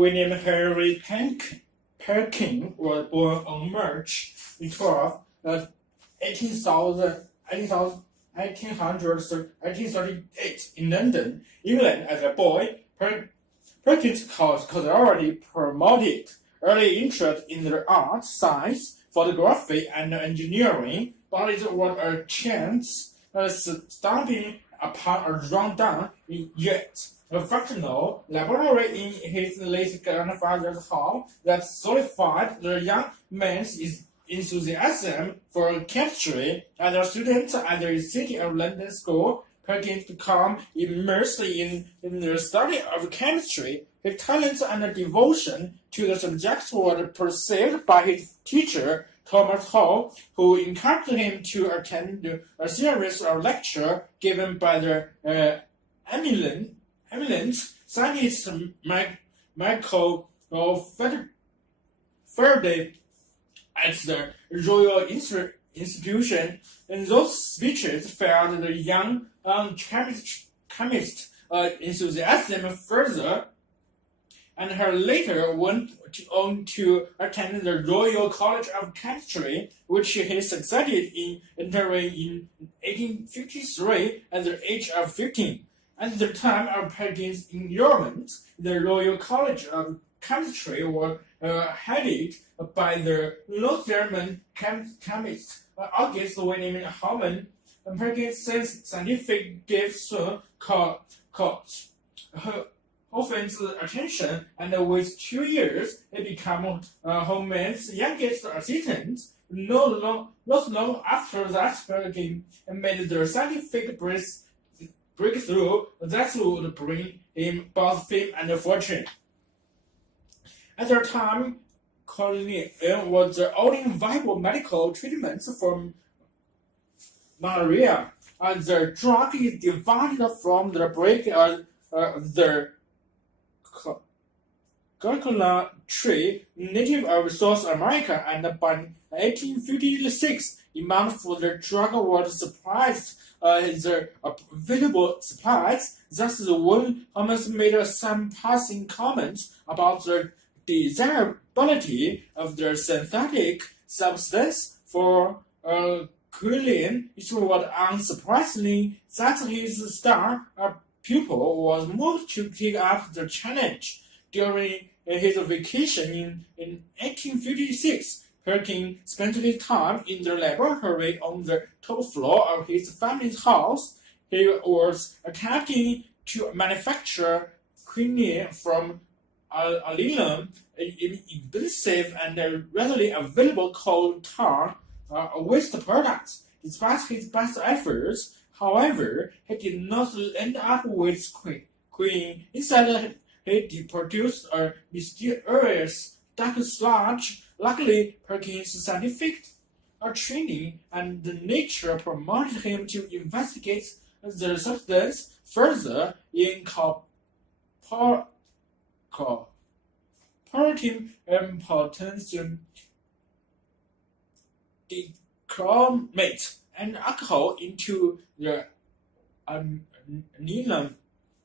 William Henry Perkin was born on March 12, 1838 in London, England. As a boy, Perkins already promoted early interest in the arts, science, photography, and engineering, but it was a chance stumbling upon a rundown yet a functional laboratory in his late grandfather's home that solidified the young man's enthusiasm for chemistry. As a student at the City of London School, Perkins became immersed in the study of chemistry. His talent and devotion to the subject were perceived by his teacher, Thomas Hall, who encouraged him to attend a series of lectures given by the eminent scientist Michael Faraday at the Royal Institution. And those speeches filled the young chemist enthusiasm further, and her later went on to attend the Royal College of Chemistry, which he succeeded in entering in 1853 at the age of 15. At the time of Perkins' enrollment, the Royal College of Chemistry was headed by the North German chemist August William Haumann. Perkins' scientific gifts soon caught Hoffman's attention, and with 2 years, he became Haumann's youngest assistant. Not long after that, Perkins made the scientific breakthrough that would bring him both fame and fortune. At the time, quinine was the only viable medical treatment for malaria. The drug is derived from the break of the Coconut tree, native of South America, and by 1856, demand for the drug was surpassed the available supplies. Thus, when Thomas made some passing comments about the desirability of the synthetic substance for quinine, it was unsurprising that his star pupil was moved to take up the challenge. During his vacation in 1856, Perkins spent his time in the laboratory on the top floor of his family's house. He was attempting to manufacture quinine from allium, an expensive and readily available coal tar waste product. Despite his best efforts, however, he did not end up with quinine. Instead, he produced a mysterious dark sludge. Luckily, Perkins' scientific training and nature prompted him to investigate the substance further, incorporating potassium dichromate and alcohol into the allium.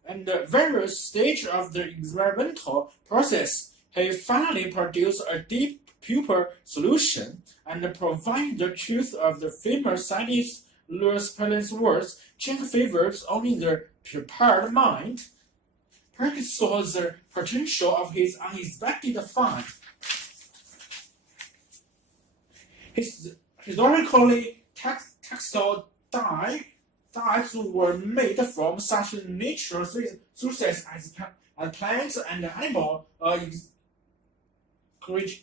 And the various stages of the experimental process, he finally produced a deep purple solution and provided the truth of the famous scientist Louis Palin's words, "Chance favors only the prepared mind." Perkins saw the potential of his unexpected find. Historically, textile dyes were made from such natural sources as plants and animal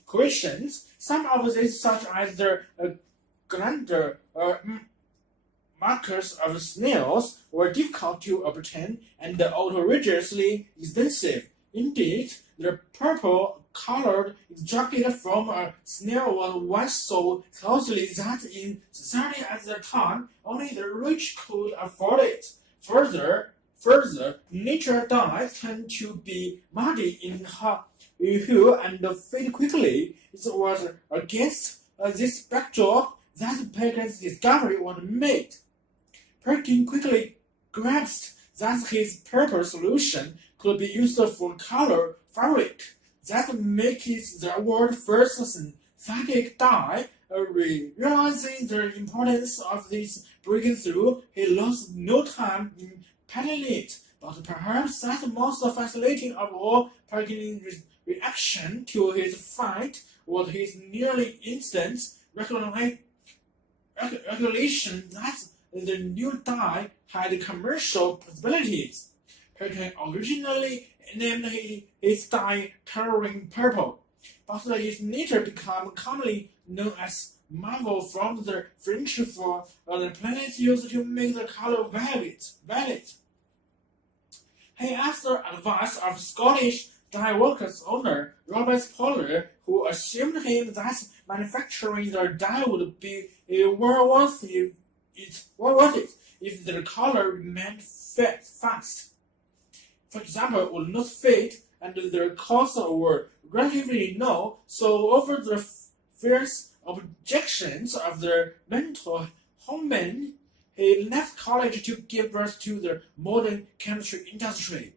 creations. Some of these, such as the glandular markers of snails, were difficult to obtain and outrageously expensive. Indeed, the purple-colored extracted from a snail was once so costly that in society at the time, only the rich could afford it. Further, nature dyes tend to be muddy in hue and fade quickly. It was against this backdrop that Perkins' discovery was made. Perkins quickly grasped that his purple solution could be used for color fabric. that makes the world's first synthetic dye. Realizing the importance of this breakthrough, he lost no time in patenting it. But perhaps that's most fascinating of all, Perkins' reaction to his find was his nearly instant recognition that the new dye had commercial possibilities. Perkins originally named his dye Towering Purple, but it later became commonly known as Marvel from the French for the plant used to make the color violet. He asked the advice of Scottish dye works owner Robert Poller, who assured him that manufacturing the dye would be well worth it if the color remained fast. For example, it would not fade, and the costs were relatively low, so over the fierce objections of the mentor Holman, he left college to give birth to the modern chemistry industry.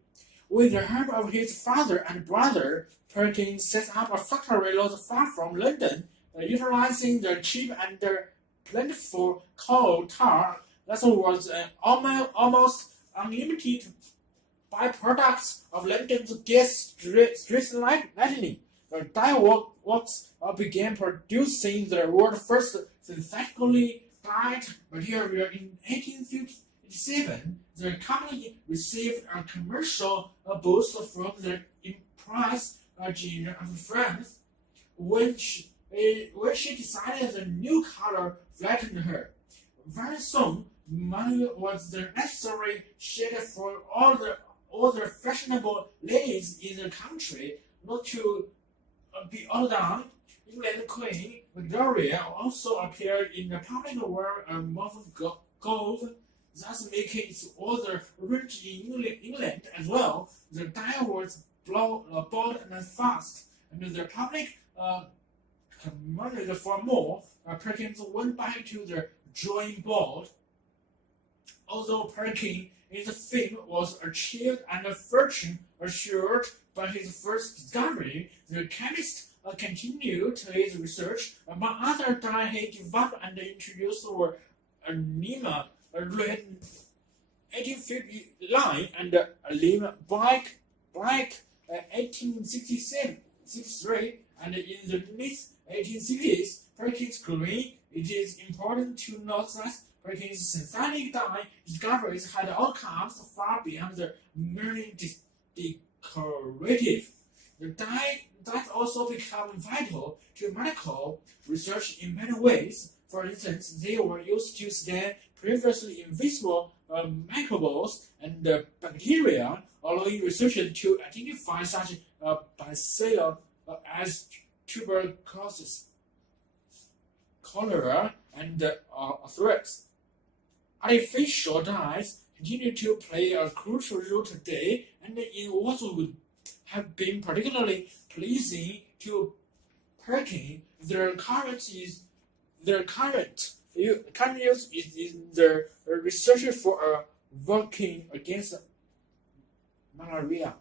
With the help of his father and brother, Perkins set up a factory not far from London, utilizing the cheap and plentiful coal tar that was almost unlimited byproducts of London's gas street lighting. The dye works began producing the world's first synthetically dyed material in 1857. The company received a commercial boost from the Empress Jeanne of France when she decided the new color flattered her. Very soon, money was the necessary shade for all the fashionable ladies in the country, not to be outdone. England Queen Victoria also appeared in the public wearing a muff of gold, thus making its order rich in England as well. The dye was bold and fast, and the public commanded for more. Perkins went back to the drawing board. Although Perkins' fame was achieved and fortune assured by his first discovery, the chemist continued his research. Among other dyes he developed and introduced were Lima Red 1859 and Lima Black 1863, and in the mid-1860s, Perkins Green. It is important to note that Perkins' synthetic dye discoveries had outcomes far beyond the merely decorative. The dye that also became vital to medical research in many ways. For instance, they were used to scan previously invisible microbes and bacteria, allowing researchers to identify such bacilli as tuberculosis, cholera, and anthrax. Artificial dyes continue to play a crucial role today, and in what would have been particularly pleasing to Perkins, their current use is in the research for working against malaria.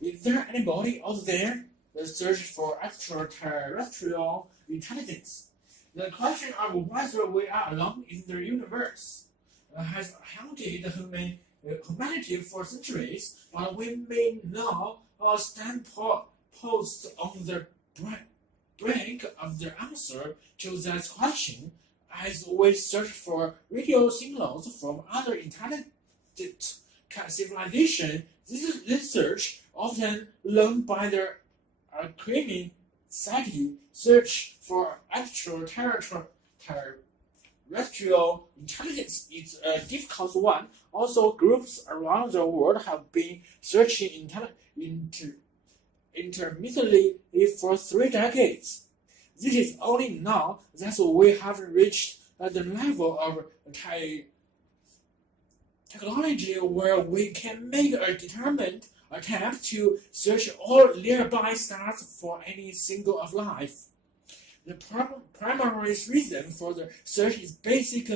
Is there anybody out there that search for extraterrestrial intelligence? The question of whether we are alone in the universe has haunted humanity for centuries, but we may now stand posed on the brink of the answer to that question as we search for radio signals from other intelligent civilizations. This research, often led by the Aquarian Society, search for extraterrestrial intelligence is a difficult one. Also, groups around the world have been searching intermittently for 3 decades. This is only now that we have reached the level of technology where we can make a determined attempt to search all nearby stars for any single of life. The primary reason for the search is basic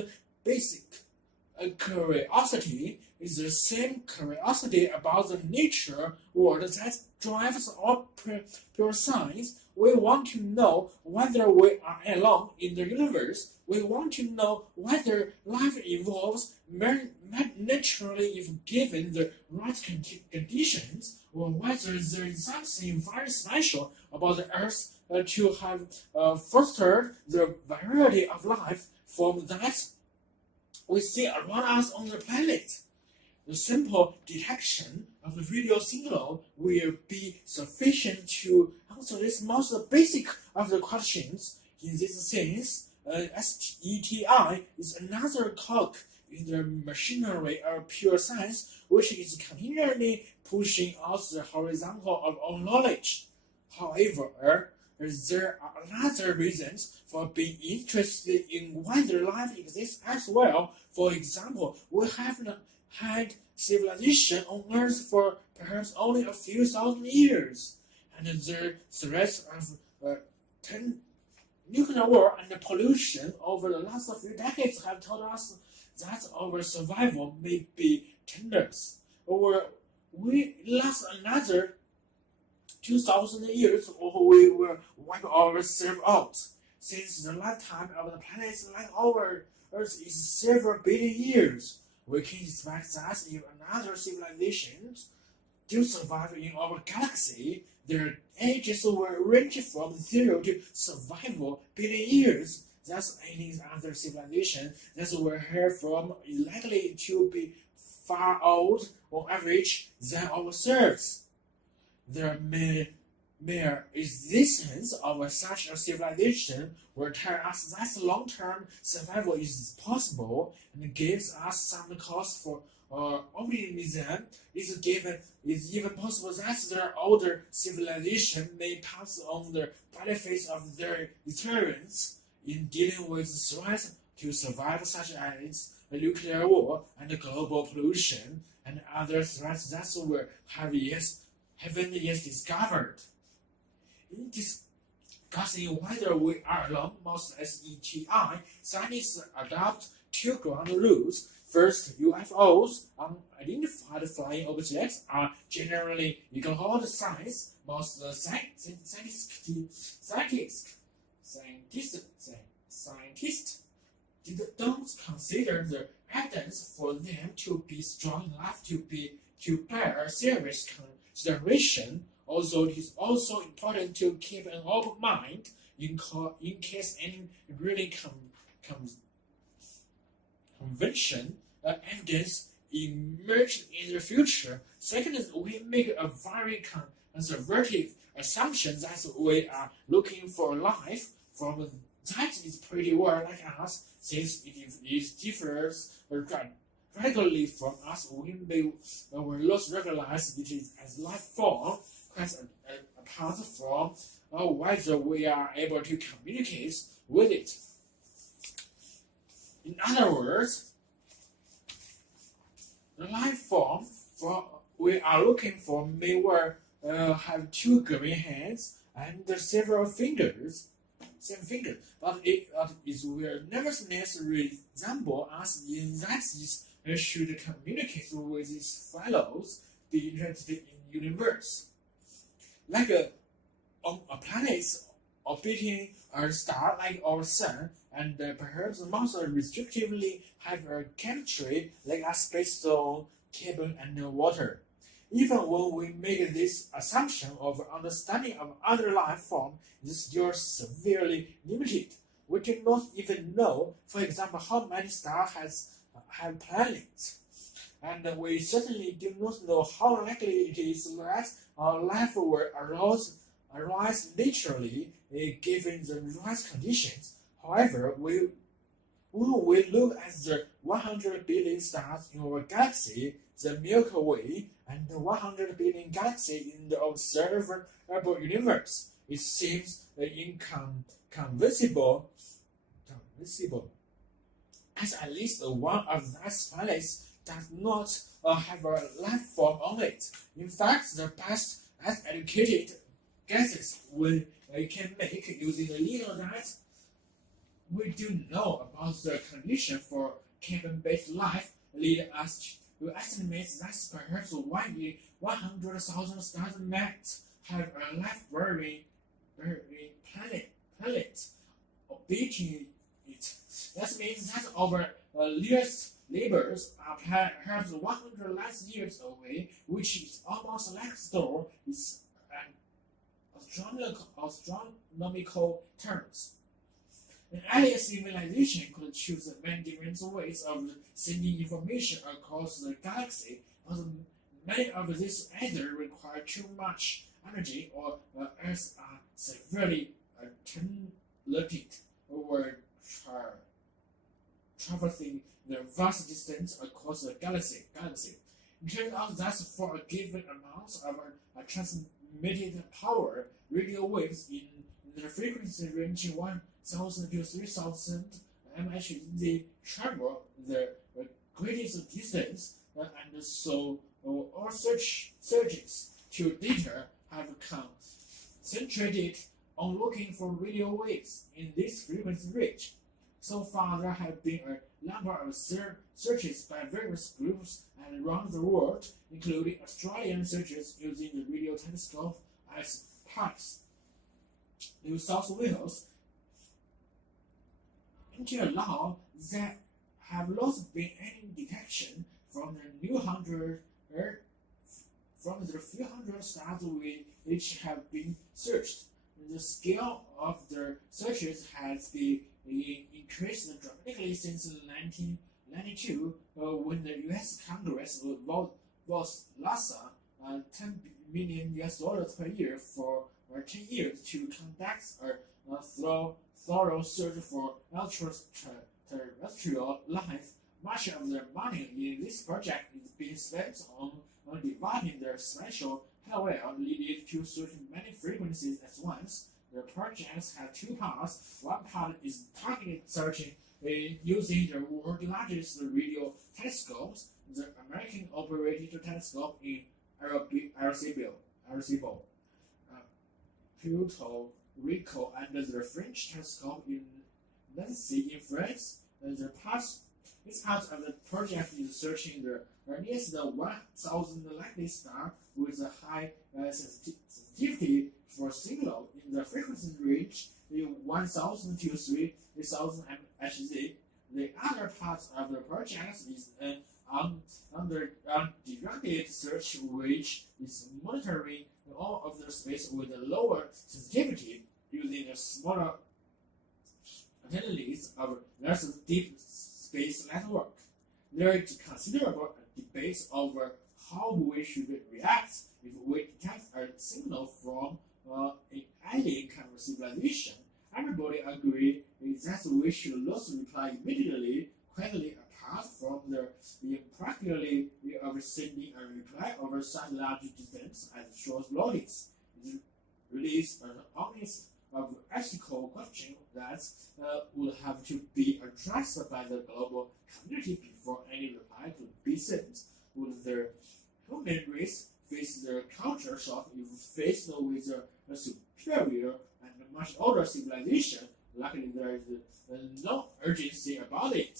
curiosity is the same curiosity about the nature world that drives our pure science. We want to know whether we are alone in the universe. We want to know whether life evolves naturally if given the right conditions, or whether there is something very special about the Earth to have fostered the variety of life form that we see around us on the planet. The simple detection of the radio signal will be sufficient to answer this most basic of the questions. In this sense, SETI is another cog in the machinery of pure science, which is continually pushing out the horizon of our knowledge. However, there are other reasons for being interested in whether life exists as well. For example, we have not had civilization on Earth for perhaps only a few thousand years, and the threats of nuclear war and pollution over the last few decades have told us that our survival may be tenuous. Or we last another 2,000 years, or we will wipe ourselves out. Since the lifetime of the planet like our Earth is several billion years, we can expect that if another civilizations do survive in our galaxy, their ages will range from 0 to several billion years. Thus, any other civilization that we hear from is likely to be far old on average than ourselves. The mere existence of such a civilization will tell us that long-term survival is possible and gives us some cause for optimism. It's even possible that the older civilization may pass on the benefits of their experience in dealing with threats to survive, such as nuclear war and global pollution and other threats that we haven't yet discovered. In discussing whether we are alone, most SETI scientists adopt two ground rules. First, UFOs, unidentified flying objects, are generally ignored science. Most scientists don't consider the evidence for them to be strong enough to bear serious consideration. Although it is also important to keep an open mind in case any really convention evidence emerges in the future. Second, we make a very conservative assumption that we are looking for life from that is pretty well like us, since it differs radically from us. We will not recognize it as life form, quite apart from whether we are able to communicate with it. In other words, the life form we are looking for may well have two green hands and several fingers, but it will nevertheless resemble us in that it should communicate with its fellows, be interested in the universe. Like on a planet orbiting a star like our sun, and perhaps most restrictively have a chemistry like a space stone, carbon, and water. Even when we make this assumption of understanding of other life form is still severely limited. We do not even know, for example, how many stars have planets. And we certainly do not know how likely it is that our life will arise naturally given the right conditions. However, when we look at the 100 billion stars in our galaxy, the Milky Way, and the 100 billion galaxies in the observable universe, it seems inconceivable as at least one of those planets does not have a life form on it. In fact, the best educated guesses we can make using the little that we do know about the condition for carbon-based life lead us to estimate that perhaps 100,000 stars might have a life-bearing planet orbiting it. That means that our nearest neighbors are perhaps 100 light years away, which is almost next door in astronomical terms. An alien civilization could choose many different ways of sending information across the galaxy, as many of these either require too much energy or else are severely tainted or traversing the vast distance across the galaxy. It turns out that for a given amount of transmitted power, radio waves in the frequency range 1,000 to 3,000 mH, they travel the greatest distance, and so all searches to data have concentrated on looking for radio waves in this frequency range. So far, there have been a number of searches by various groups around the world, including Australian searchers using the radio telescope as Perth, New South Wales. Until now, there have not been any detection from the few hundred stars which have been searched. The scale of the searches has been increased dramatically since 1992, when the U.S. Congress was NASA $10 million per year for 10 years to conduct a thorough search for extraterrestrial life. Much of the money in this project is being spent on developing the special hardware needed to search many frequencies at once. The project has two parts. One part is targeted searching using the world's largest radio telescopes, the American-operated telescope in Arecibo, Puerto Rico, and the French telescope in Nancy in France. This part of the project is searching the nearest 1,000 likely star with a high sensitivity for signal in the frequency range 1,000 to 3,000 MHz. The other part of the project is an undirected search, which is monitoring all of the space with a lower sensitivity using a smaller antennas of less deep space network. There is considerable debate over how we should react if we detect a signal from an alien civilization. Everybody agrees that we should not reply immediately, quietly apart from the impracticality of sending a reply over such large distance at short notice. It raises an honest ethical question that would have to be addressed by the global community before any reply could be sent. Would the human race face the culture shock if faced with a superior and much older civilization? Luckily, there is no urgency about it.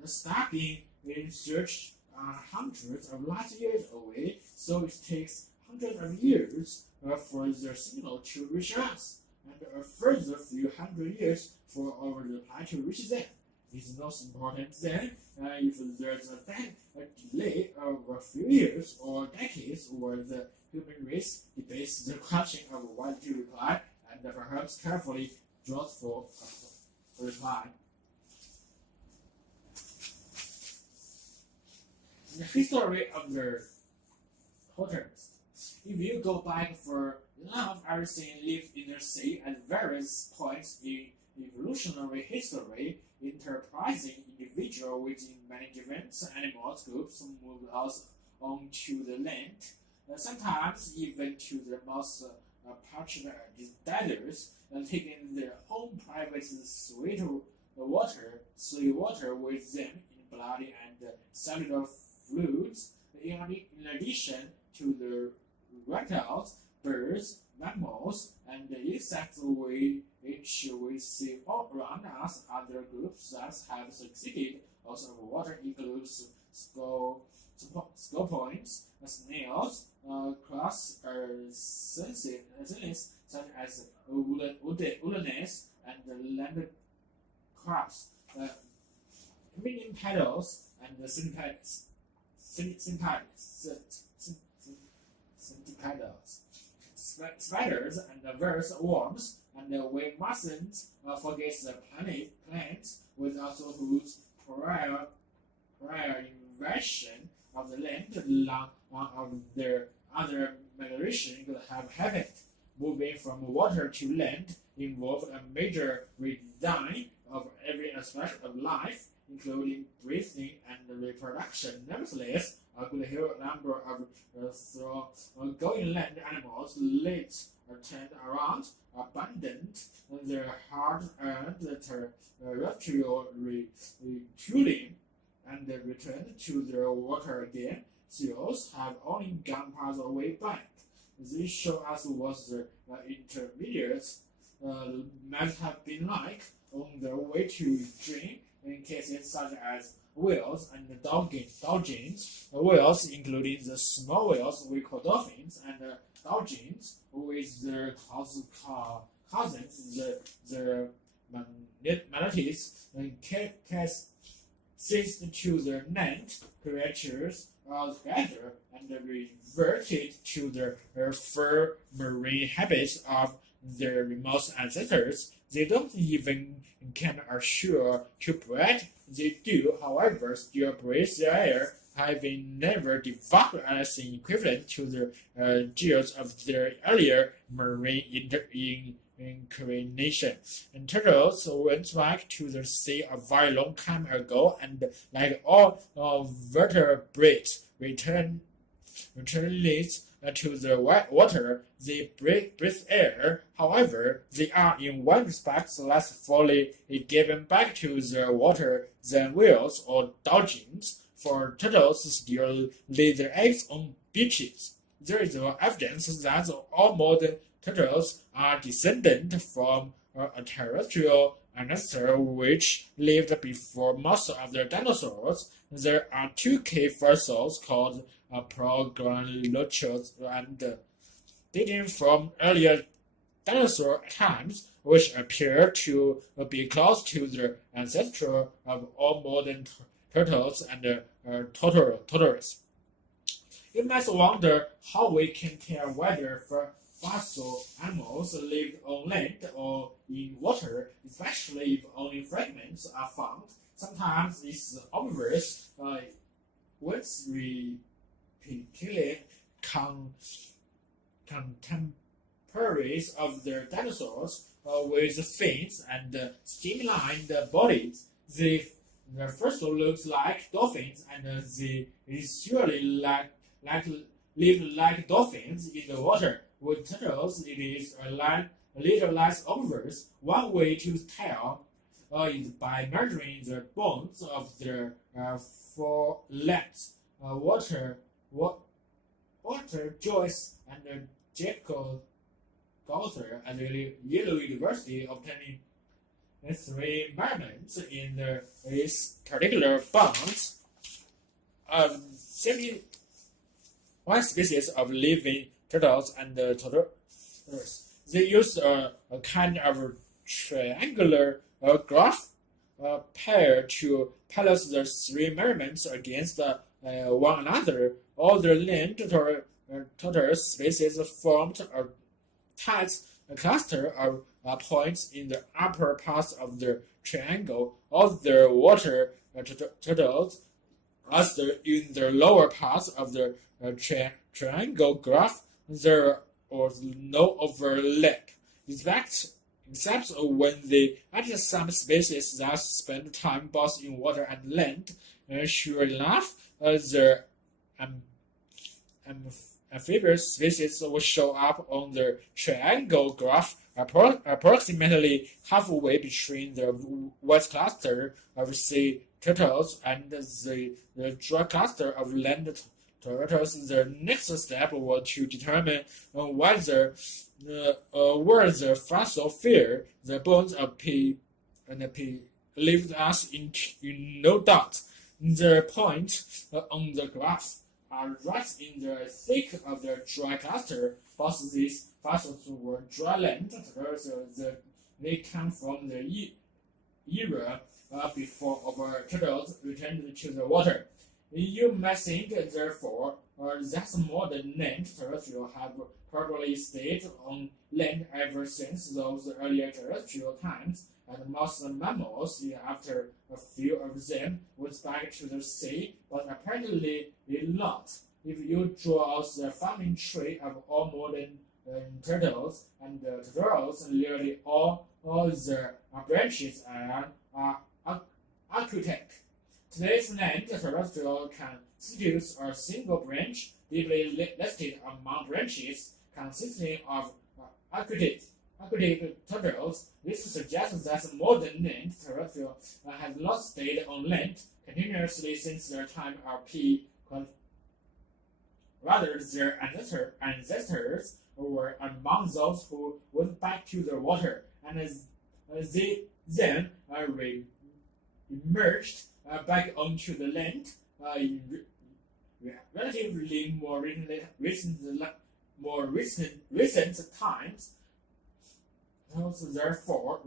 The star being in search are hundreds of light years away, so it takes hundreds of years for the signal to reach us, and a further few hundred years for our reply to reach them. It's not important then if there's a delay of a few years or decades, or the human race debates the question of what to reply and perhaps carefully draws for a reply. The history of the Hotterist. If you go back for long, everything lived in the sea at various points in evolutionary history. Enterprising individuals within many different animal groups moved out onto the land, sometimes even to the most parched deserts, taking their own private sweet water with them in blood and cellular fluids. In addition to the reptiles, birds, mammals, and insects which we see all around us. Other groups that have succeeded also water includes scorpions, snails, crustaceans such as woodlands and land crabs, mini petals and centipedals, spiders and various worms, and we mustn't forget the plants without whose prior invasion of the land long of their other migration could have happened. Moving from water to land involved a major redesign of every aspect of life, including breathing and reproduction. Nevertheless, a good number of going land animals late turned around, abandoned their hard-earned terrestrial retooling, and returned to their water again. Seals have only gone part of the way back. This shows us what the intermediates might have been like on their way to dream in cases such as whales and dolphins. Whales, including the small whales we call dolphins, and dolphins with their cousins, the manatees, ceased to their land creatures altogether and reverted to their fur marine habits of their remote ancestors. They don't even can assure to breed. They do, however, still breathe the air, having never developed anything equivalent to the gills of their earlier marine incarnation. And turtles went back to the sea a very long time ago, and like all vertebrates, return to the water. They breathe air. However, they are in one respect less fully given back to the water than whales or dolphins, for turtles still lay their eggs on beaches. There is evidence that all modern turtles are descended from a terrestrial ancestor which lived before most of the dinosaurs. There are two key fossils called proglochos and dating from earlier dinosaur times, which appear to be close to the ancestor of all modern turtles and tortoises. You might wonder how we can tell whether fossil animals live on land or in water, especially if only fragments are found. Sometimes it's obvious once we particularly contemporaries of the dinosaurs with fins and streamlined bodies. They first looks like dolphins, and they usually live like dolphins in the water. With turtles, it is a little less obvious. One way to tell is by measuring the bones of their forelegs. Walter Joyce and Jacob Gauther at the Yale University obtaining 3 measurements in these particular bones of 71 species of living turtles and tortoises. They used a kind of triangular graph pair to balance the 3 measurements against one another. All the land tortoise species formed a tight cluster of points in the upper part of the triangle. All the water turtles are in the lower part of the triangle graph. There was no overlap, except when they added some species that spend time both in water and land. Sure enough, the amphibious species will show up on the triangle graph approximately halfway between the white cluster of sea turtles and the dry cluster of land turtles, the next step was to determine whether where the fossil fare the bones of P and P leaves us in no doubt. The point on the graph are right in the thick of the dry cluster. Both these fossils were dry land turtles. They come from the era before our turtles returned to the water. You might think, therefore, that modern land terrestrials have probably stayed on land ever since those earlier terrestrial times, and most mammals, after a few of them, went back to the sea, but apparently not. If you draw out the family tree of all modern turtles and turtles, nearly all the branches are aquatic. Today's land terrestrial constitutes a single branch, deeply listed among branches consisting of aquatic turtles. This suggests that modern land terrestrial has not stayed on land continuously since their time of P. Rather, their ancestors were among those who went back to the water, and they then emerged back onto the land in relatively more recent times. Therefore,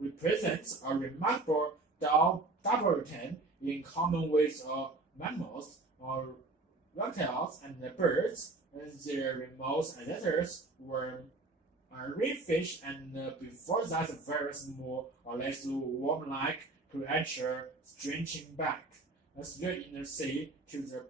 represents a remarkable double return in common with mammals or reptiles and birds. Their remote ancestors were reef fish, and before that, very small or less worm-like creature stretching back still in the sea to the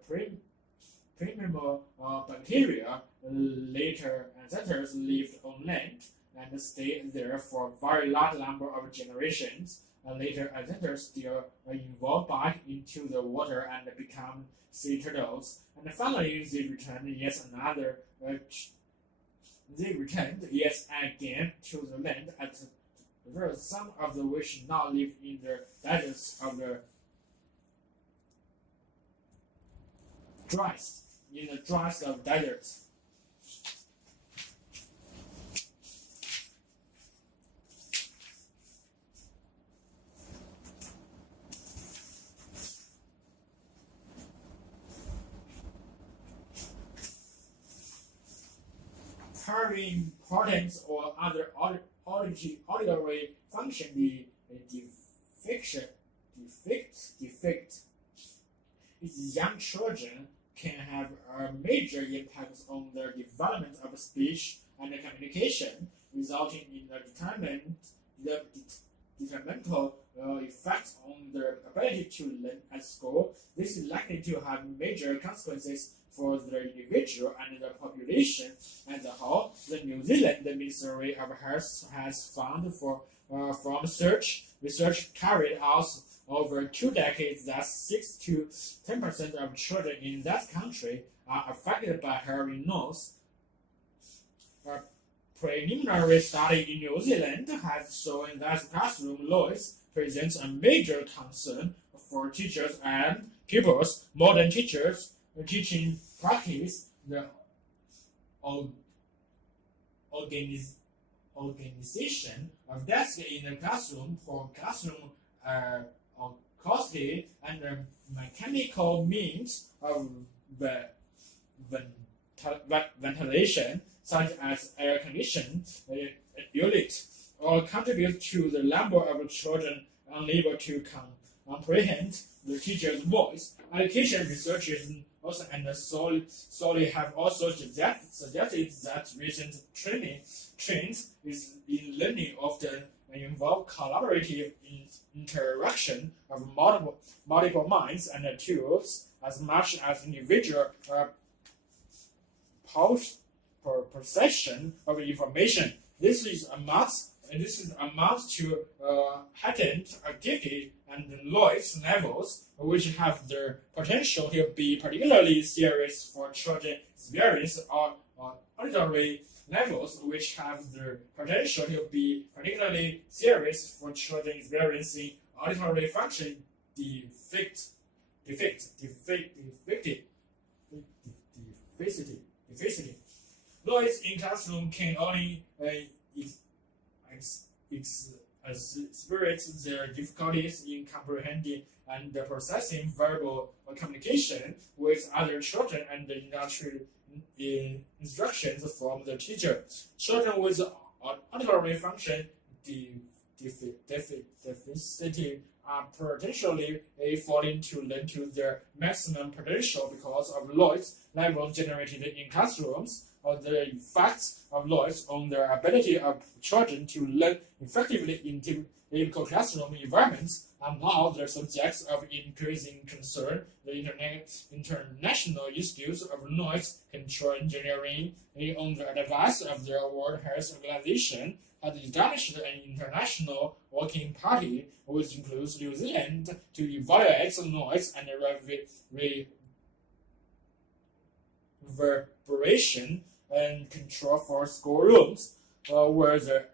primeval bacteria. Later ancestors lived on land and stayed there for a very large number of generations. Later ancestors still evolved back into the water and become sea turtles. And finally, they returned yet again to the land, at some of the which now live in the deserts of the driest of deserts. Her importance or other auditory function defect. Its young children can have a major impact on their development of speech and communication, resulting in the detrimental effects on their ability to learn at school. This is likely to have major consequences for the individual and the population as a whole. The New Zealand Ministry of Health has found from research carried out over 2 decades that 6 to 10% of children in that country are affected by hearing loss. A preliminary study in New Zealand has shown that classroom noise presents a major concern for teachers and pupils. Modern teaching practice, the organization of desks in the classroom for classroom acoustic and mechanical means of ventilation, such as air conditioning unit, or contribute to the number of children unable to comprehend the teacher's voice. Education researchers also and solely have also suggested that recent trends in learning often involve collaborative interaction of multiple minds and tools as much as individual possession of information. This is amounts to heightened activity and noise levels, which have the potential to be particularly serious for children experience, or auditory levels, which have the potential to be particularly serious for children experiencing auditory function defect. deficit. Noise in classroom can only experience their difficulties in comprehending and processing verbal communication with other children and instructions from the teacher. Children with auditory function deficit are potentially falling to learn to their maximum potential because of noise levels generated in classrooms, or the effects of noise on the ability of children to learn effectively in typical classroom environments are now the subjects of increasing concern. The international Institute of Noise Control Engineering, on the advice of the World Health Organization, has established an international working party which includes New Zealand to evaluate noise and reverberation and control for schoolrooms, where the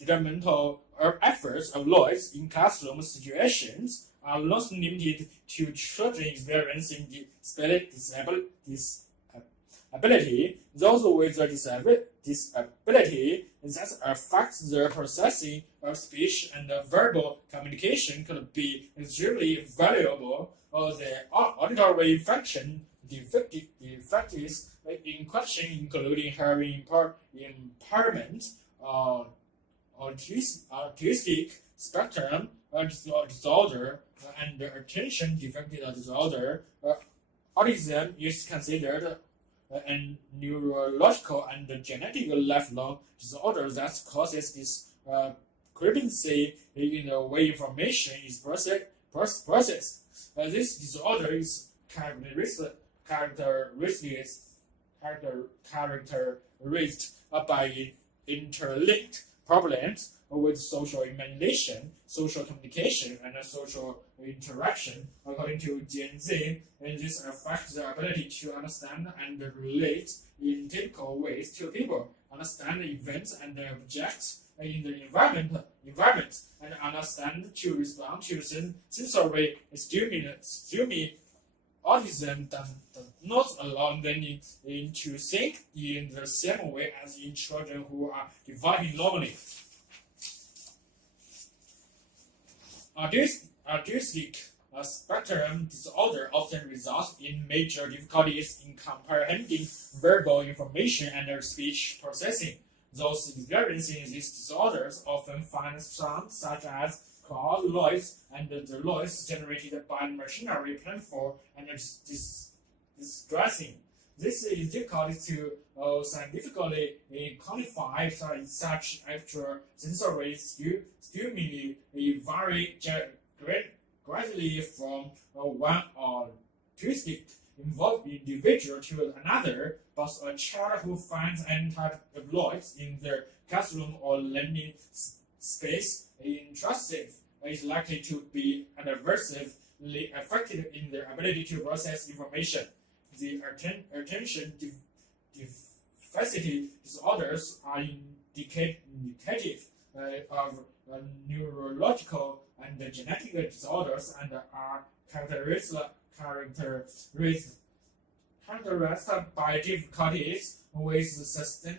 detrimental efforts of noise in classroom situations are not limited to children experiencing disability. Those with a disability that affects the processing of speech and verbal communication could be extremely valuable. The auditory function defects in question, including hearing impairment, autistic spectrum disorder, and attention deficit disorder. Autism is considered a neurological and genetic lifelong disorder that causes discrepancy in the way information is processed. This disorder is characterized by interlinked problems with social imagination, social communication, and social interaction. According to Gen Z, this affects the ability to understand and relate in typical ways to people, understand events and objects in the environment, and understand to respond to sensory stimuli. Autism does not allow learning to think in the same way as in children who are developing normally. Autistic spectrum disorder often results in major difficulties in comprehending verbal information and speech processing. Those experiencing these disorders often find sounds such as cloud noise and the noise generated by machinery painful and distressing. This is difficult to scientifically quantify. Such extrasensory stimuli vary greatly from one autistic involved individual to another, but a child who finds any type of noise in their classroom or learning space intrusive is likely to be adversely affected in their ability to process information. The attention deficit disorders are indicative of neurological and genetic disorders and are characterized by difficulties with sustaining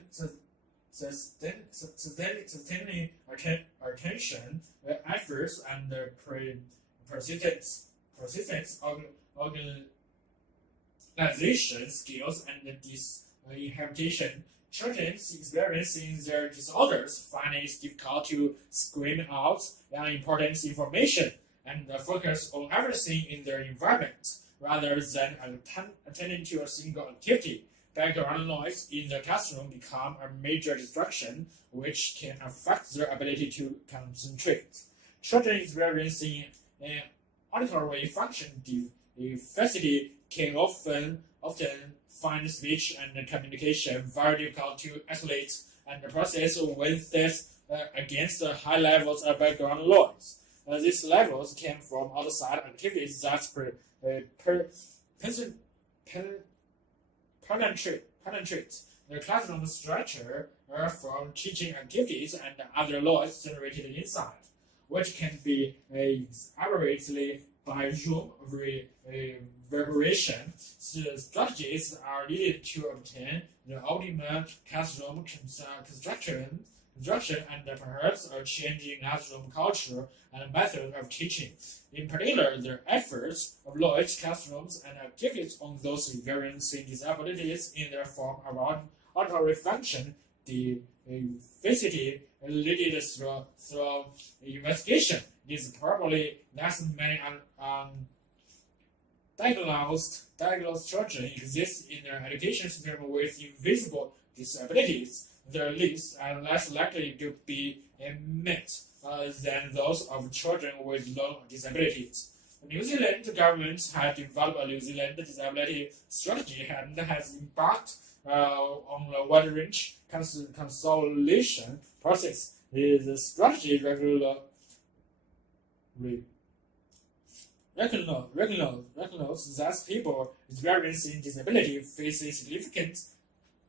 attention, efforts, and persistence organization skills and disinhibition. Children experiencing their disorders find it difficult to screen out unimportant information and focus on everything in their environment rather than attending to a single activity. Background noise in the classroom become a major distraction, which can affect their ability to concentrate. Children experiencing an auditory function deficit can often find speech and communication very difficult to isolate and process when set against the high levels of background noise. These levels came from outside activities that penetrate the classroom structure, from teaching activities and other noise generated inside, which can be exacerbated by room reverberation. Strategies are needed to obtain the optimal classroom construction and perhaps a change in classroom culture and method of teaching. In particular, the efforts of Lloyd's classrooms and activities on those experiencing disabilities in their form of auditory function, the facility leaded through investigation. It is probably less many diagnosed children exist in their education system with invisible disabilities. Their lists are less likely to be met than those of children with low disabilities. The New Zealand government has developed a New Zealand disability strategy and has embarked on a wide-range consolidation process. The strategy recognizes that people experiencing disability face significant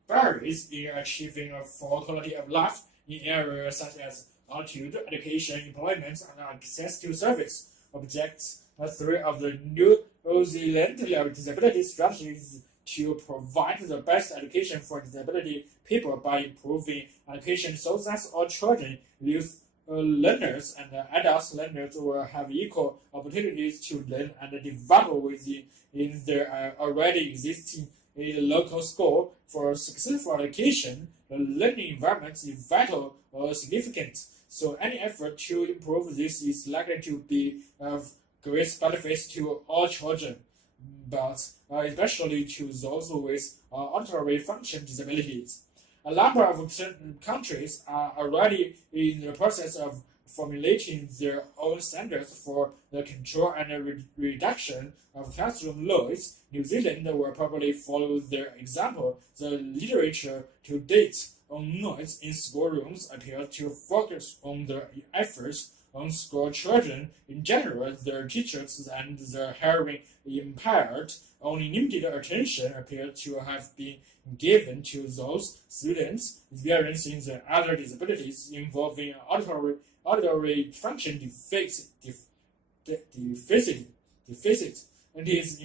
barriers in achieving a full quality of life in areas such as altitude, education, employment, and access to service. Objects 3 of the New Zealand disability strategy is to provide the best education for disability people by improving education so that all children, youth learners, and adult learners will have equal opportunities to learn and develop within their already existing local school. For successful education, the learning environment is vital or significant. So any effort to improve this is likely to be of great benefit to all children, but especially to those with auditory function disabilities. A number of countries are already in the process of formulating their own standards for the control and reduction of classroom noise. New Zealand will probably follow their example. The literature to date on noise in schoolrooms appears to focus on the efforts on school children in general. Their teachers and the hearing impaired only limited attention appears to have been given to those students experiencing the other disabilities involving auditory function deficit. It is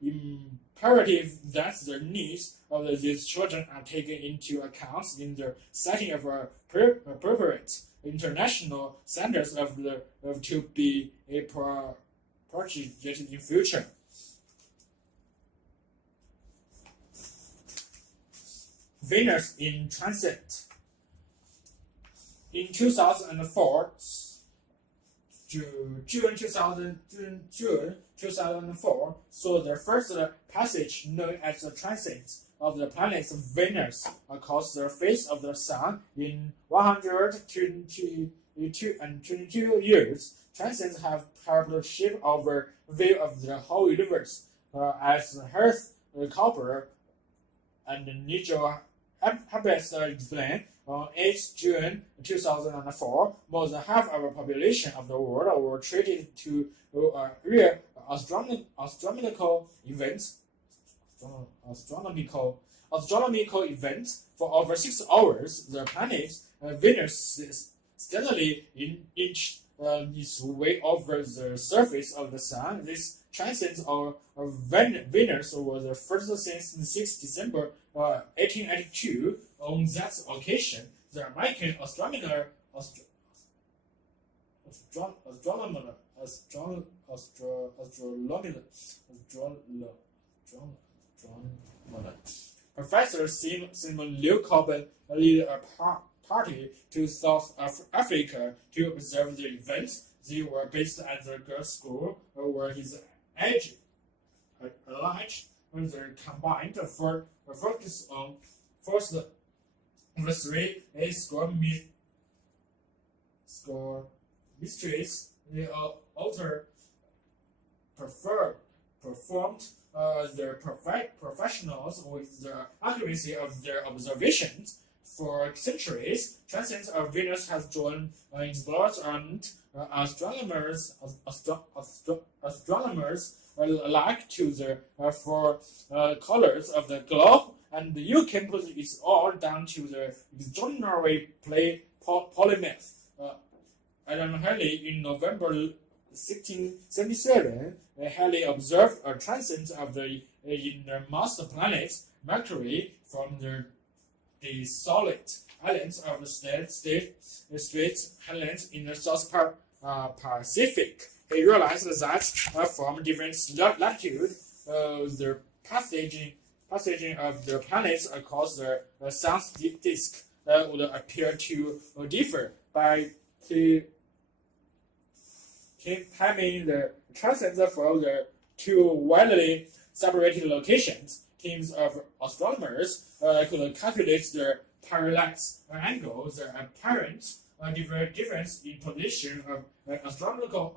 imperative that the needs of these children are taken into account in the setting of appropriate international standards to be projected in future. Venus in transit. In 2004, June 2004 saw the first passage known as the transit of the planet Venus across the face of the Sun in 122 years. Transits have helped shape our view of the whole universe, as Earth, Copper, and Nigel Habes explained. On 8 June 2004, more than half of the population of the world were treated to real astronomical events for over 6 hours. The planet Venus steadily inched its way over the surface of the Sun. This transit of Venus was the first since 6 December 1882. On that occasion, the American astronomer Professor Simon Liu Coben led a party to South Africa to observe the events. They were based at the girls' school where his age alleged the combined focus on first the 3 score mysteries. The author performed their professionals with the accuracy of their observations. For centuries, transits of Venus has drawn explorers and astronomers alike to the four colors of the globe, and you can put it all down to the extraordinary polymath Adam Halley in November 1677, Halley observed a transit of the innermost planet, Mercury, from the desolate islands of the Straits Islands in the South Pacific. He realized that from different latitudes, the passaging of the planets across the sun's disk would appear to differ. By timing the transits from the two widely separated locations, teams of astronomers could calculate the parallax angle, the apparent difference in position of an astronomical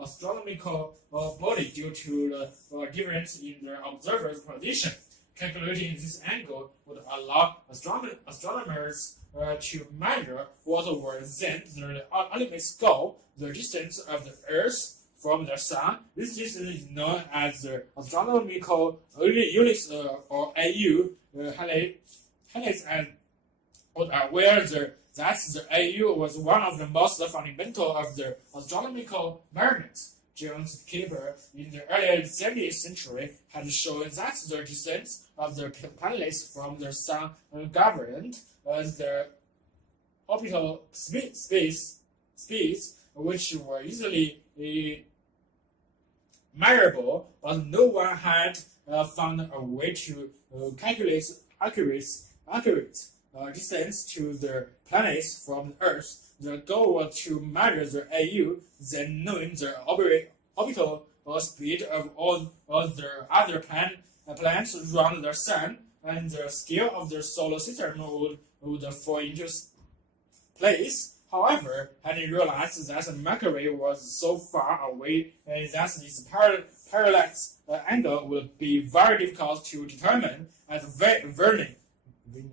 body due to the difference in the observer's position. Calculating this angle would allow astronomers to measure what was then the ultimate goal, the distance of the Earth from the Sun. This distance is known as the astronomical units or AU. Halley was aware that the AU was one of the most fundamental of the astronomical measurements. James Kepler, in the early 17th century, had shown that the distance of the planets from the Sun governed the orbital speeds, which were easily measurable, but no one had found a way to calculate accurate distance to the planets from the Earth. The goal was to measure the AU, then knowing the orbital speed of all the other planets around the Sun, and the scale of the solar system would fall into place. However, Halley realized that Mercury was so far away that its parallax angle would be very difficult to determine. As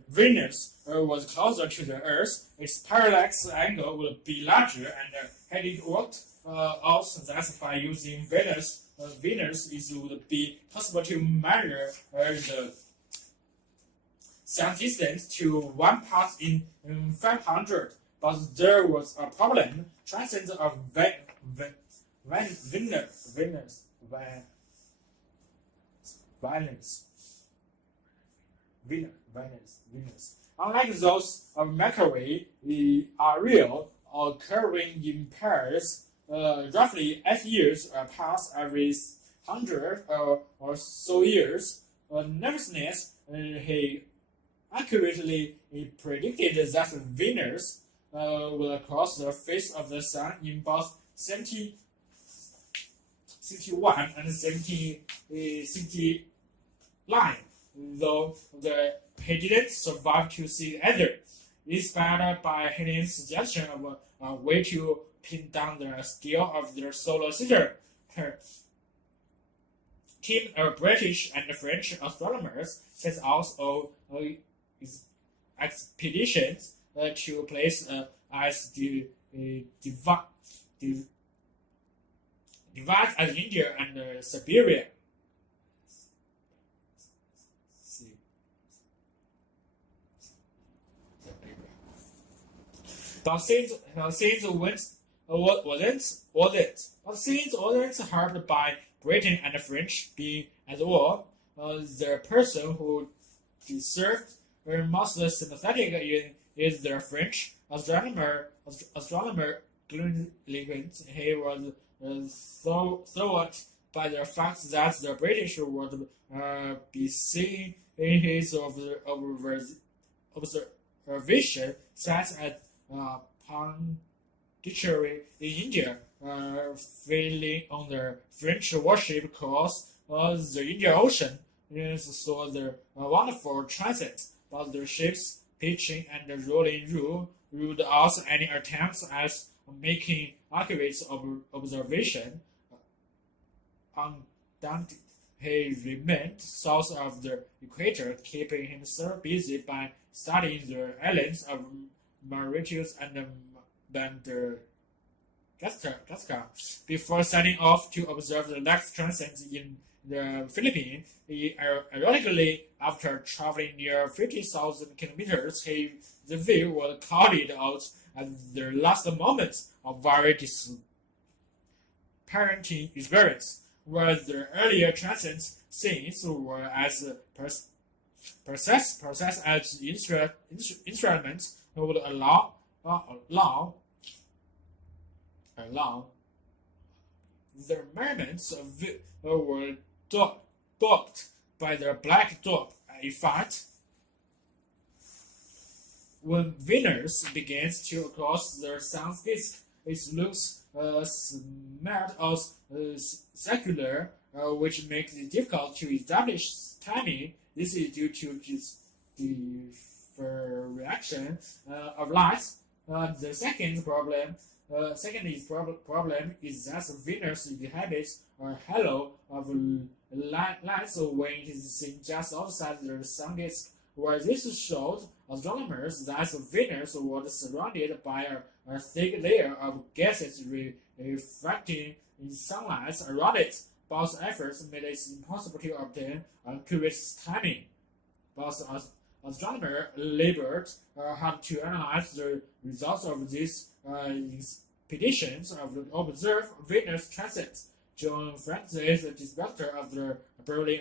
Venus was closer to the Earth, its parallax angle would be larger, and Halley worked out that by using Venus, it would be possible to measure the sun distance to 1 part in 500. But there was a problem. Transit of Venus. Unlike those of Mercury, are real, occurring in pairs. Roughly 8 years pass every 100 or so years. Nevertheless, he accurately predicted that Venus will cross the face of the Sun in both 71 and 79, though he didn't survive to see either. Inspired by Halley's suggestion of a way to pin down the scale of the solar system, her team of British and French astronomers set out on expeditions to places as divided as India and Siberia. But since wasn't helped by Britain and French being at war, the person who deserved most sympathetic is the French astronomer Glenlivet. He was thought by the fact that the British would be seeing his observation set at Pondicherry in India, failing on the French warship across the Indian Ocean. Saw the wonderful transit, but the ship's pitching and rolling ruled out any attempts at making accurate observation. Undaunted, he remained south of the equator, keeping himself busy by studying the islands of Mauritius and Madagascar. Before setting off to observe the next transit in the Philippines, ironically, after traveling near 50,000 kilometers, the view was clouded out at the last moment. A very parenting experience, where the earlier transient scenes were as process as instruments would allow the mermaids were docked by the black dog effect. When Venus begins to cross the sun's disk, it looks smelled as circular, which makes it difficult to establish timing. This is due to the reaction of light. The second problem is that Venus inhabits a halo of light when it is seen just outside the sun disk, where this showed astronomers that Venus was surrounded by a thick layer of gases reflecting sunlight around it. Both efforts made it impossible to obtain accurate timing. Both astronomers labored hard to analyze the results of these expeditions of observed Venus transits. John Francis, the director of the Berlin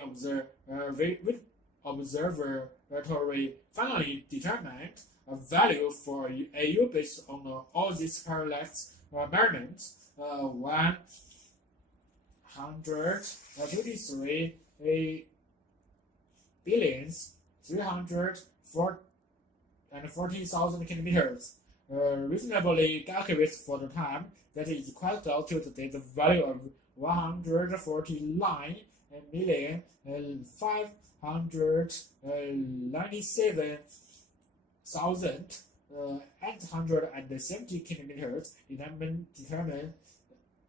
Observatory, finally determined a value for AU based on all these parallax measurements. 153 billions 340,000 kilometers. Reasonably accurate for the time that is equal to today's value of 149,597,870 kilometers,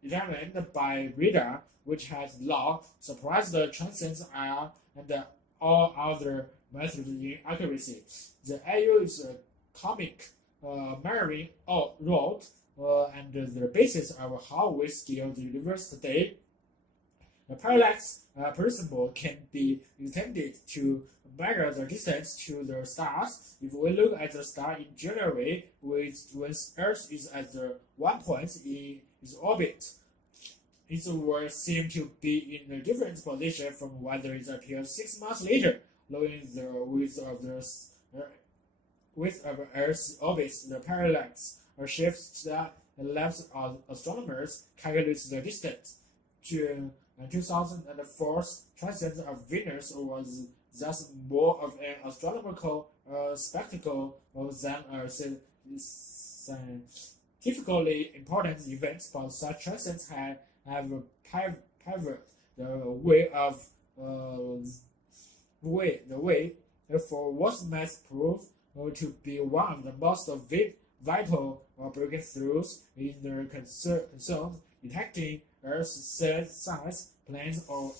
determined by radar, which has long surpassed the transient error and all other methods in accuracy. The AU is a comic measuring rod and the basis of how we scale the universe today. The parallax principle can be extended to measure the distance to the stars. If we look at the star in January, when Earth is at the one point in its orbit, it will seem to be in a different position from whether it appears 6 months later. Knowing the width of Earth's orbit, the parallax shifts that left astronomers calculate the distance. June 2004 transit of Venus was thus more of an astronomical spectacle than a scientifically important event, but such transits have paved the way for what might prove to be one of the most vital breakthroughs in the concern detecting Earth's size, planets, or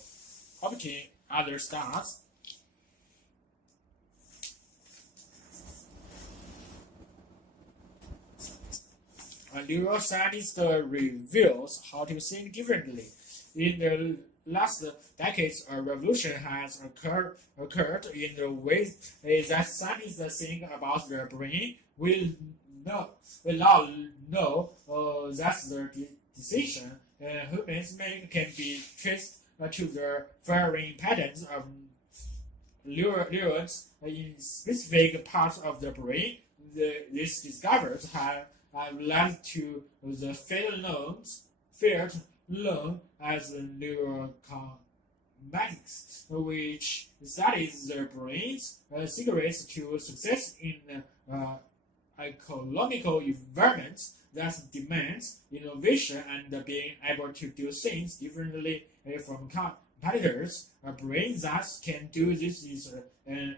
orbiting other stars. A neuroscientist reveals how to think differently. In the last decades, a revolution has occurred in the way that scientists think about their brain. We now know that the decision humans make can be traced to the varying patterns of neurons in specific parts of the brain. These discoveries have led to the field known as neurokinematics, which studies the brain's secrets to success in economical environments that demands innovation and being able to do things differently from competitors. A brain that can do this is an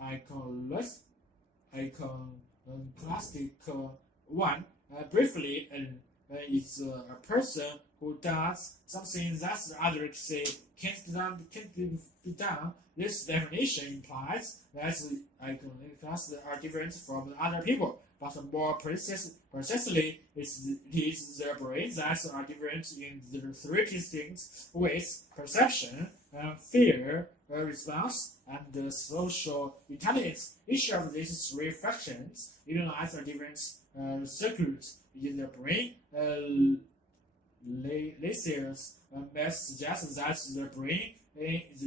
iconoclastic one. Briefly, it's a person who does something that others say can't be done. This definition implies that iconoclasts are different from other people, but more precisely, it is their brains that are different in the three distinct ways: perception, fear, response, and social intelligence. Each of these three functions utilize a different circuit in the brain, Lasers may suggest that the brain is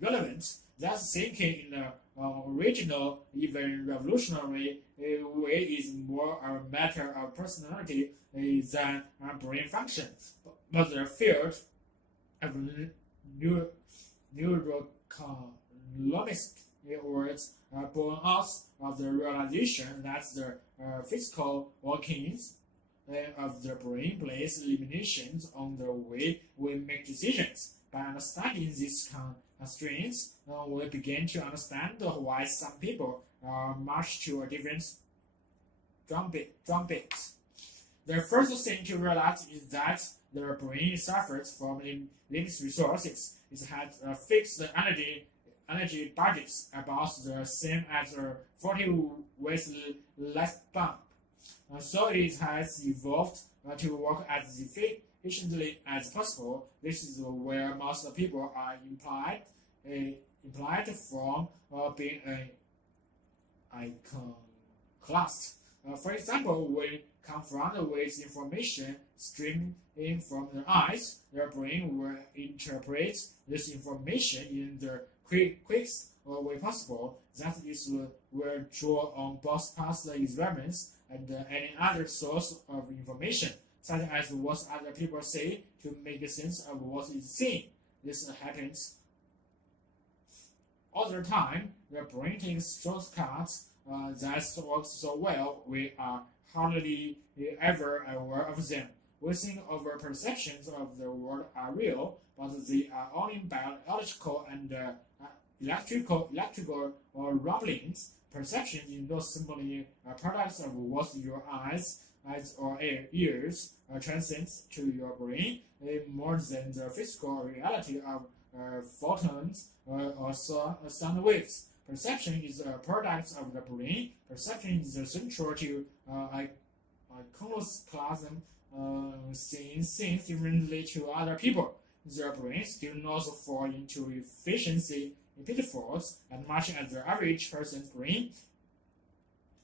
relevant, that thinking in an original, even revolutionary way is more a matter of personality than brain function. But the field of neuroeconomics was born out of the realization that the physical workings of the brain place limitations on the way we make decisions. By understanding these constraints, we begin to understand why some people march to a different drum beat. The first thing to realize is that the brain suffers from limited resources. It has fixed energy budgets about the same as a 40 with less bump. So it has evolved to work as efficiently as possible. This is where most people are implied from being iconoclast. For example, when confronted with information streaming in from the eyes, their brain will interpret this information in the quickest way possible. That is, will draw on both past experiments and any other source of information, such as what other people say, to make sense of what is seen. This happens all the time. The brain takes shortcuts that work so well we are hardly ever aware of them. We think our perceptions of the world are real, but they are only biological and electrical rumblings. Perception is not simply a product of what your eyes or ears transcends to your brain, more than the physical reality of photons or sound waves. Perception is a product of the brain. Perception is central to iconoclasm, seeing things differently to other people. Their brains do not fall into efficiency pitfalls as much as the average person's brain,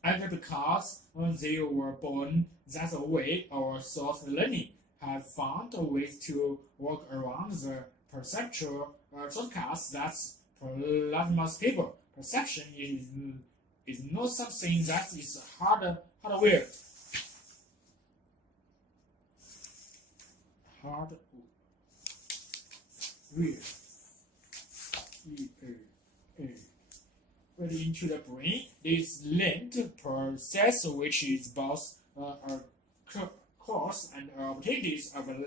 either because they were born that way or soft learning have found ways to work around the perceptual shortcuts that plague most people. Perception is not something that is hardwired. Read into the brain, this linked process, which is both a cause and opportunities of a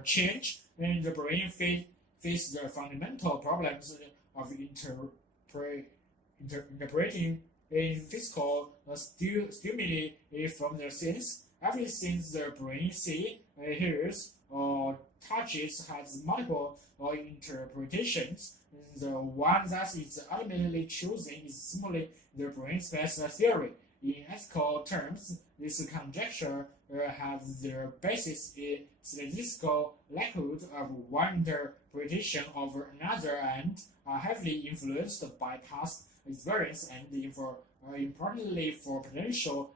change in the brain, face the fundamental problems of interpreting in physical stimuli from the sense. Everything the brain sees, hears, or touches has multiple interpretations. The one that is ultimately chosen is simply the brain-space theory. In ethical terms, this conjecture has their basis in statistical likelihood of one interpretation over another and are heavily influenced by past experience and, importantly, for potential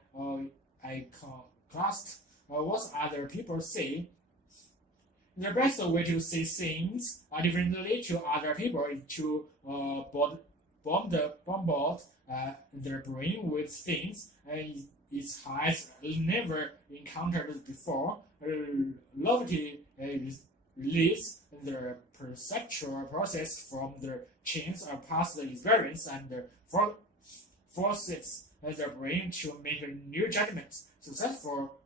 iconoclast, what other people say. The best way to see things differently to other people is to bombard their brain with things it has never encountered before. Novelty release the perceptual process from the chains of past experience and forces the brain to make new judgments. Successful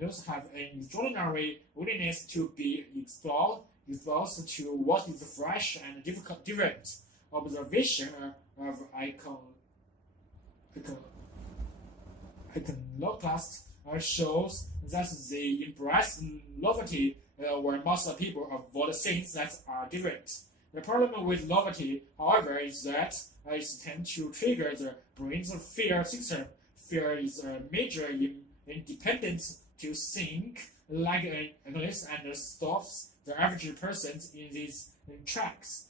news have an extraordinary willingness to be exposed to what is fresh and different. Observation of iconoclasts shows that they embrace novelty where most people avoid things that are different. The problem with novelty, however, is that it tends to trigger the brain's fear system. Fear is a major independence to think like an analyst and stops the average person in these tracks.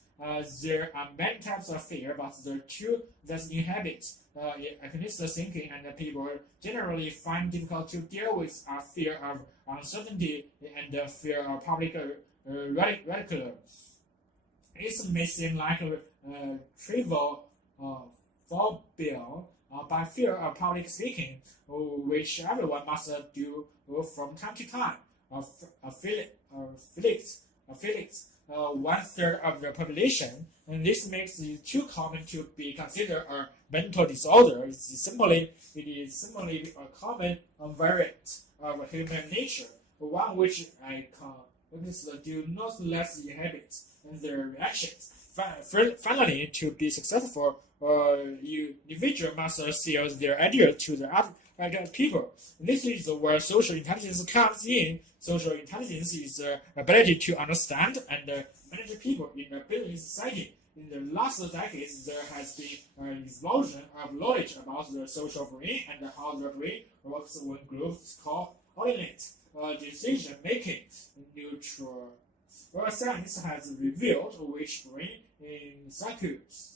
there are many types of fear, but there are two that inhabit agonist thinking, and people generally find difficult to deal with are fear of uncertainty and fear of public ridicule. It may seem like a trivial phobia, by fear of public speaking, which everyone must do from time to time. Felix, 1/3 of the population, and this makes it too common to be considered a mental disorder. It is simply a common variant of human nature, one which economists do not less inhabit their reactions. Finally, to be successful, individual must sell their idea to the other people. This is where social intelligence comes in. Social intelligence is the ability to understand and manage people in a business setting. In the last decades, there has been an explosion of knowledge about the social brain and how the brain works when groups coordinate decision-making. Neuroscience has revealed which brain circuits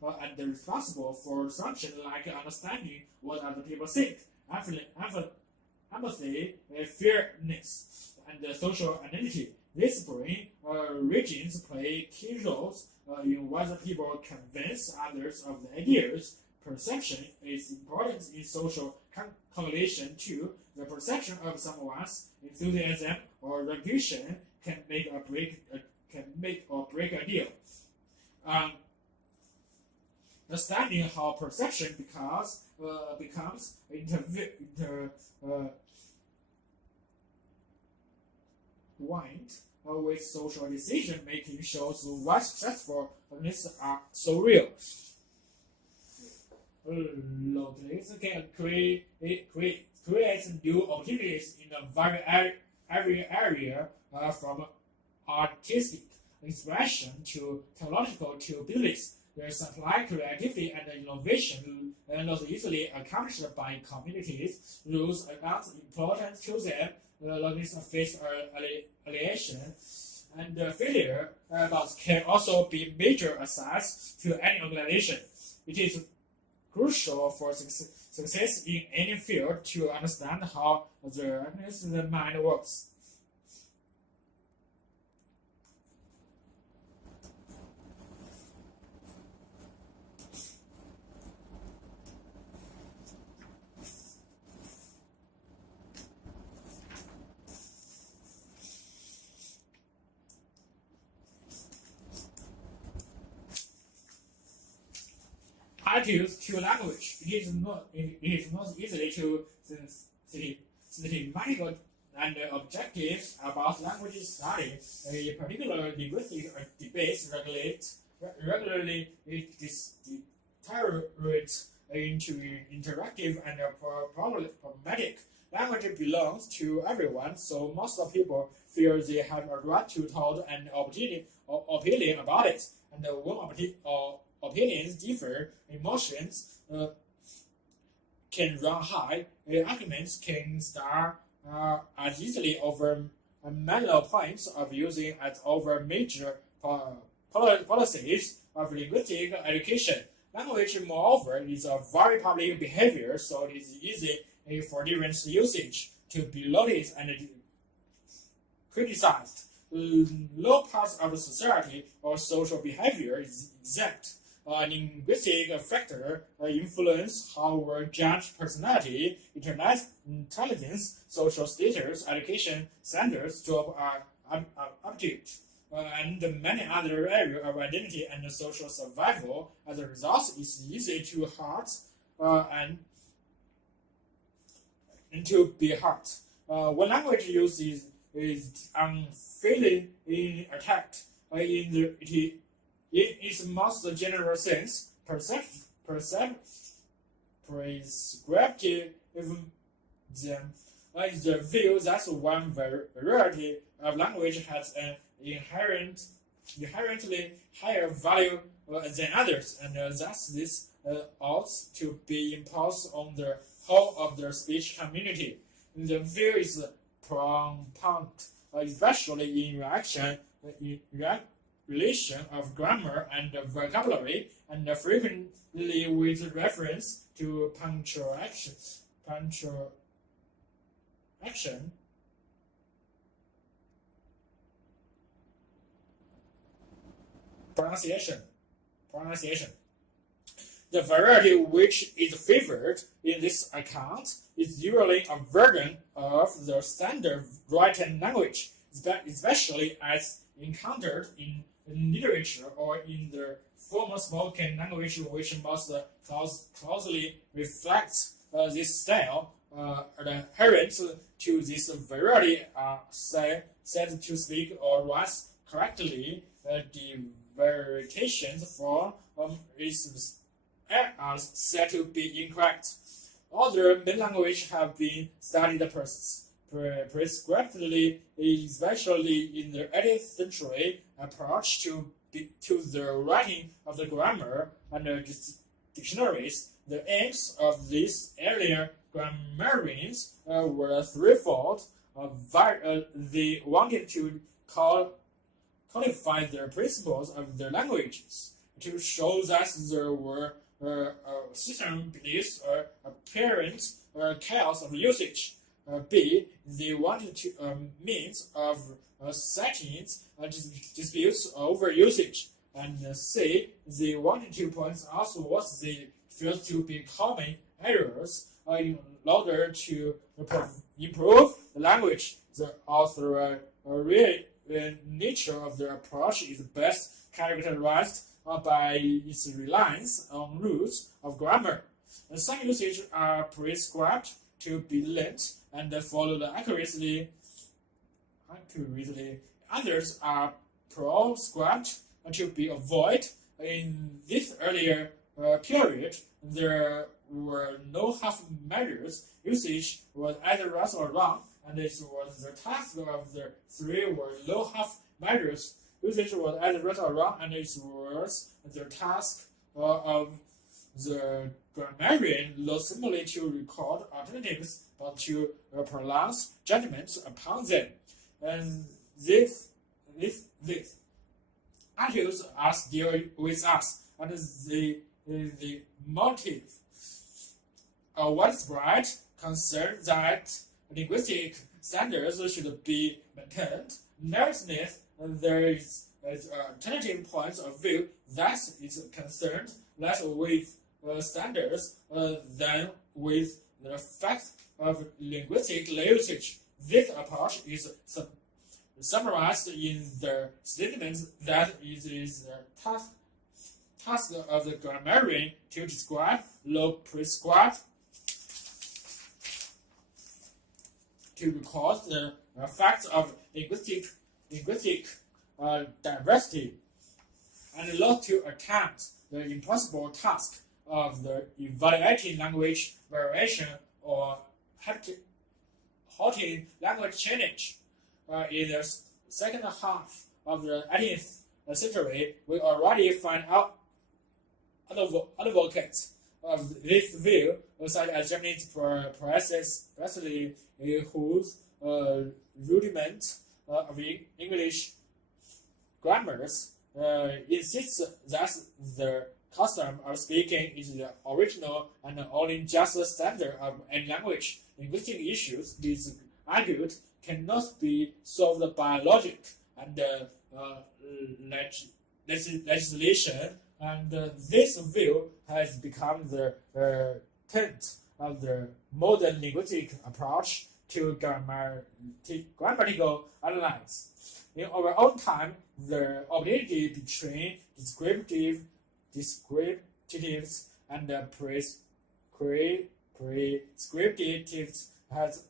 and responsible for functions like understanding what other people think, empathy, fairness, and social identity. These brain regions play key roles in whether people convince others of the ideas. Perception is important in social calculation too. The perception of someone's enthusiasm or reputation can make or break a deal. Understanding how perception becomes intertwined with social decision making shows why successful economists are so real. Locals can create new opportunities in every area, from artistic expression to technological to business. Their supply, creativity, and innovation are not easily accomplished by communities. Rules are not important to them. Economists face alienation and failure, but can also be major assets to any organization. It is crucial for success in any field to understand how the mind works. Attitudes to language. It is not easily to systematical and objective about language study. A particular linguistic debates regularly deteriorate into interactive and problematic. Language belongs to everyone, so most of people feel they have a right to hold an opinion about it. And when opinions differ, emotions can run high, arguments can start as easily over minor points of using as over major policies of linguistic education. Language, moreover, is a very public behavior, so it is easy for different usage to be noticed and criticized. No parts of society or social behavior is exact. Linguistic factor influence how we judge personality, internet intelligence, social status, education standards, job aptitude, and many other areas of identity and social survival. As a result, it's easy to hurt and to be hurt. When language use is unfairly attacked in its most general sense, prescriptivism is the view that one variety of language has an inherently higher value than others, and thus this ought to be imposed on the whole of the speech community. The view is prominent, especially in relation of grammar and vocabulary, and frequently with reference to punctuation, pronunciation. The variety which is favored in this account is usually a version of the standard written language, especially as encountered in literature or in the formal spoken language, which most closely reflects this style. Adherents to this variety are said to speak or write correctly. The variations for is are said to be incorrect. Other main languages have been studied prescriptively, especially in the 18th century approach to the writing of the grammar and dictionaries. The aims of these earlier grammarians were threefold. They wanted to codify the principles of their languages, to show that there were system beliefs or apparent chaos of usage. B. They wanted to means of settling disputes over usage. And C. They wanted to point out what they felt to be common errors in order to improve the language. The author nature of the approach is best characterized by its reliance on rules of grammar. Some usages are prescribed to be learned and followed accurately. Others are prescribed to be avoided. In this earlier period, there were no half measures. Usage was either right or wrong, and it was the task of the three were no half measures. Usage was either right or wrong, and it was the task of the grammarian not simply to record alternatives, but to pronounce judgments upon them. And these attitudes are still with us, and the motive a widespread concern that linguistic standards should be maintained. Nevertheless, there is alternative points of view that is concerned less with standards than with the fact of linguistic usage. This approach is summarized in the statement that it is the task of the grammarian to describe the prescribed to record the facts of linguistic diversity, and not to attempt the impossible task of the evaluating language variation or halting language change. In the second half of the 18th century, we already find out advocates of this view, such as Japanese Presley, whose rudiment of English grammars insists that the custom of speaking is the original and only just standard of any language. Linguistic issues, it is argued, cannot be solved by logic and legislation, and this view has become the tenet of the modern linguistic approach to grammatical analysis. In our own time, the ability between descriptives and prescriptives has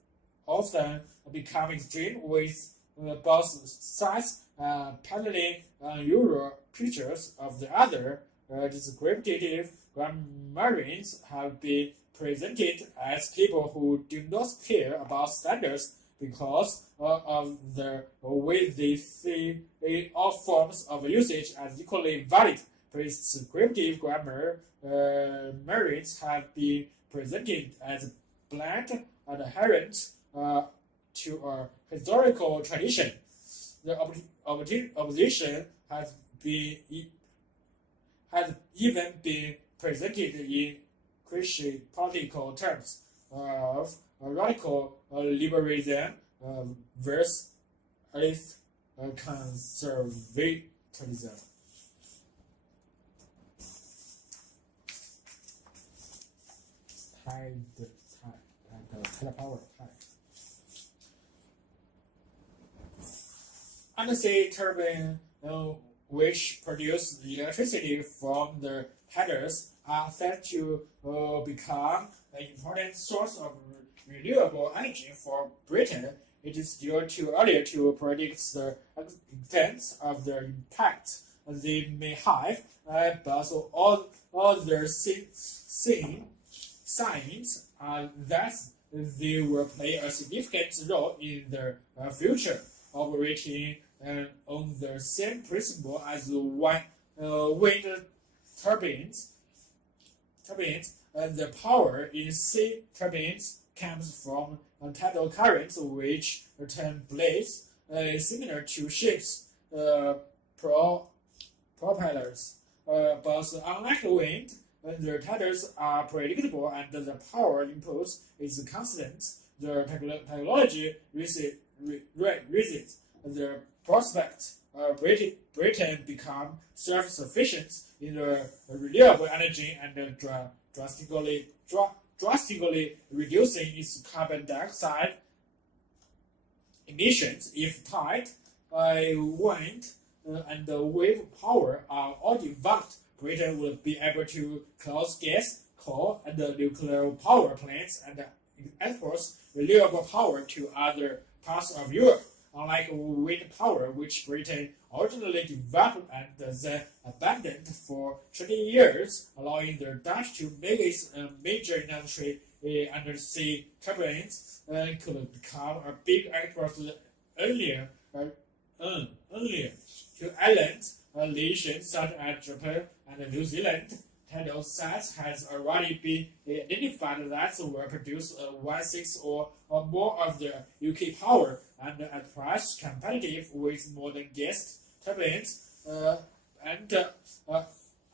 often become extreme, with both sides paneling usual features of the other. Descriptive grammarians have been presented as people who do not care about standards because of the way they see all forms of usage as equally valid. Prescriptive grammarians have been presented as blind adherents to a historical tradition. The opposition has even been presented in Christian political terms of radical liberalism versus conservatism. Power. Undersea turbine, which produce electricity from the headers, are said to become an important source of renewable energy for Britain. It is still too early to predict the extent of the impact they may have, but all the signs are that they will play a significant role in the future, operating on the same principle as wind turbines. The power in sea turbines comes from tidal currents, which turn blades similar to ships' propellers. But unlike wind, the tidals are predictable and the power input is constant. The technology raises the prospect Britain become self-sufficient in renewable energy and drastically reducing its carbon dioxide emissions. If tide, wind, and wave power are all developed, Britain will be able to close gas, coal, and nuclear power plants and export renewable power to other parts of Europe. Unlike wind power, which Britain originally developed and then abandoned for 20 years, allowing the Dutch to make its major industry undersea turbines, could become a big export earlier to islands nations such as Japan and New Zealand. Tidal sites has already been identified that will produce 1/6 or more of the UK power and at price competitive with modern gas turbines, and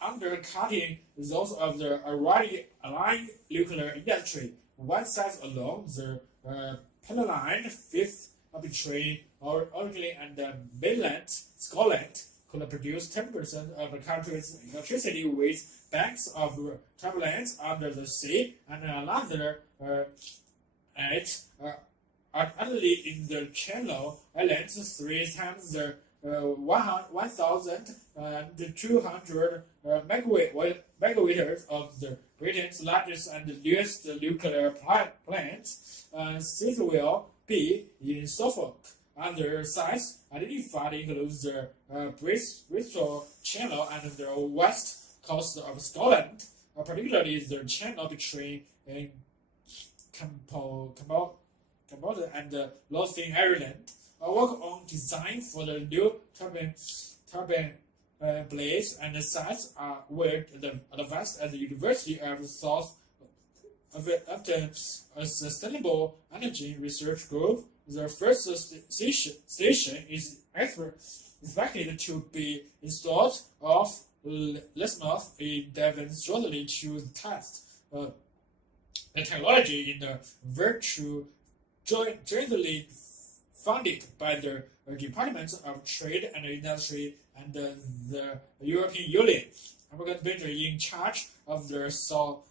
undercutting those of the already aligned nuclear industry. One site alone, the pipeline fifth between Orkney and mainland Scotland, could produce 10% of the country's electricity with banks of turbines under the sea, and another utterly in the Channel Islands, 3 times the 1,200 megawatts of the Britain's largest and newest nuclear plant. This will be in Suffolk. Other sites identified include the Bristol Channel and the west coast of Scotland, particularly the channel between Campbell and Lothian, Ireland. Work on design for the new turbine blades and sites were advanced at the University of South after a Sustainable Energy Research Group. The first station is expected to be installed off Lesmouth in Devon shortly to test the technology in the virtue jointly funded by the Department of Trade and Industry and the European Union. American Benjamin, in charge of the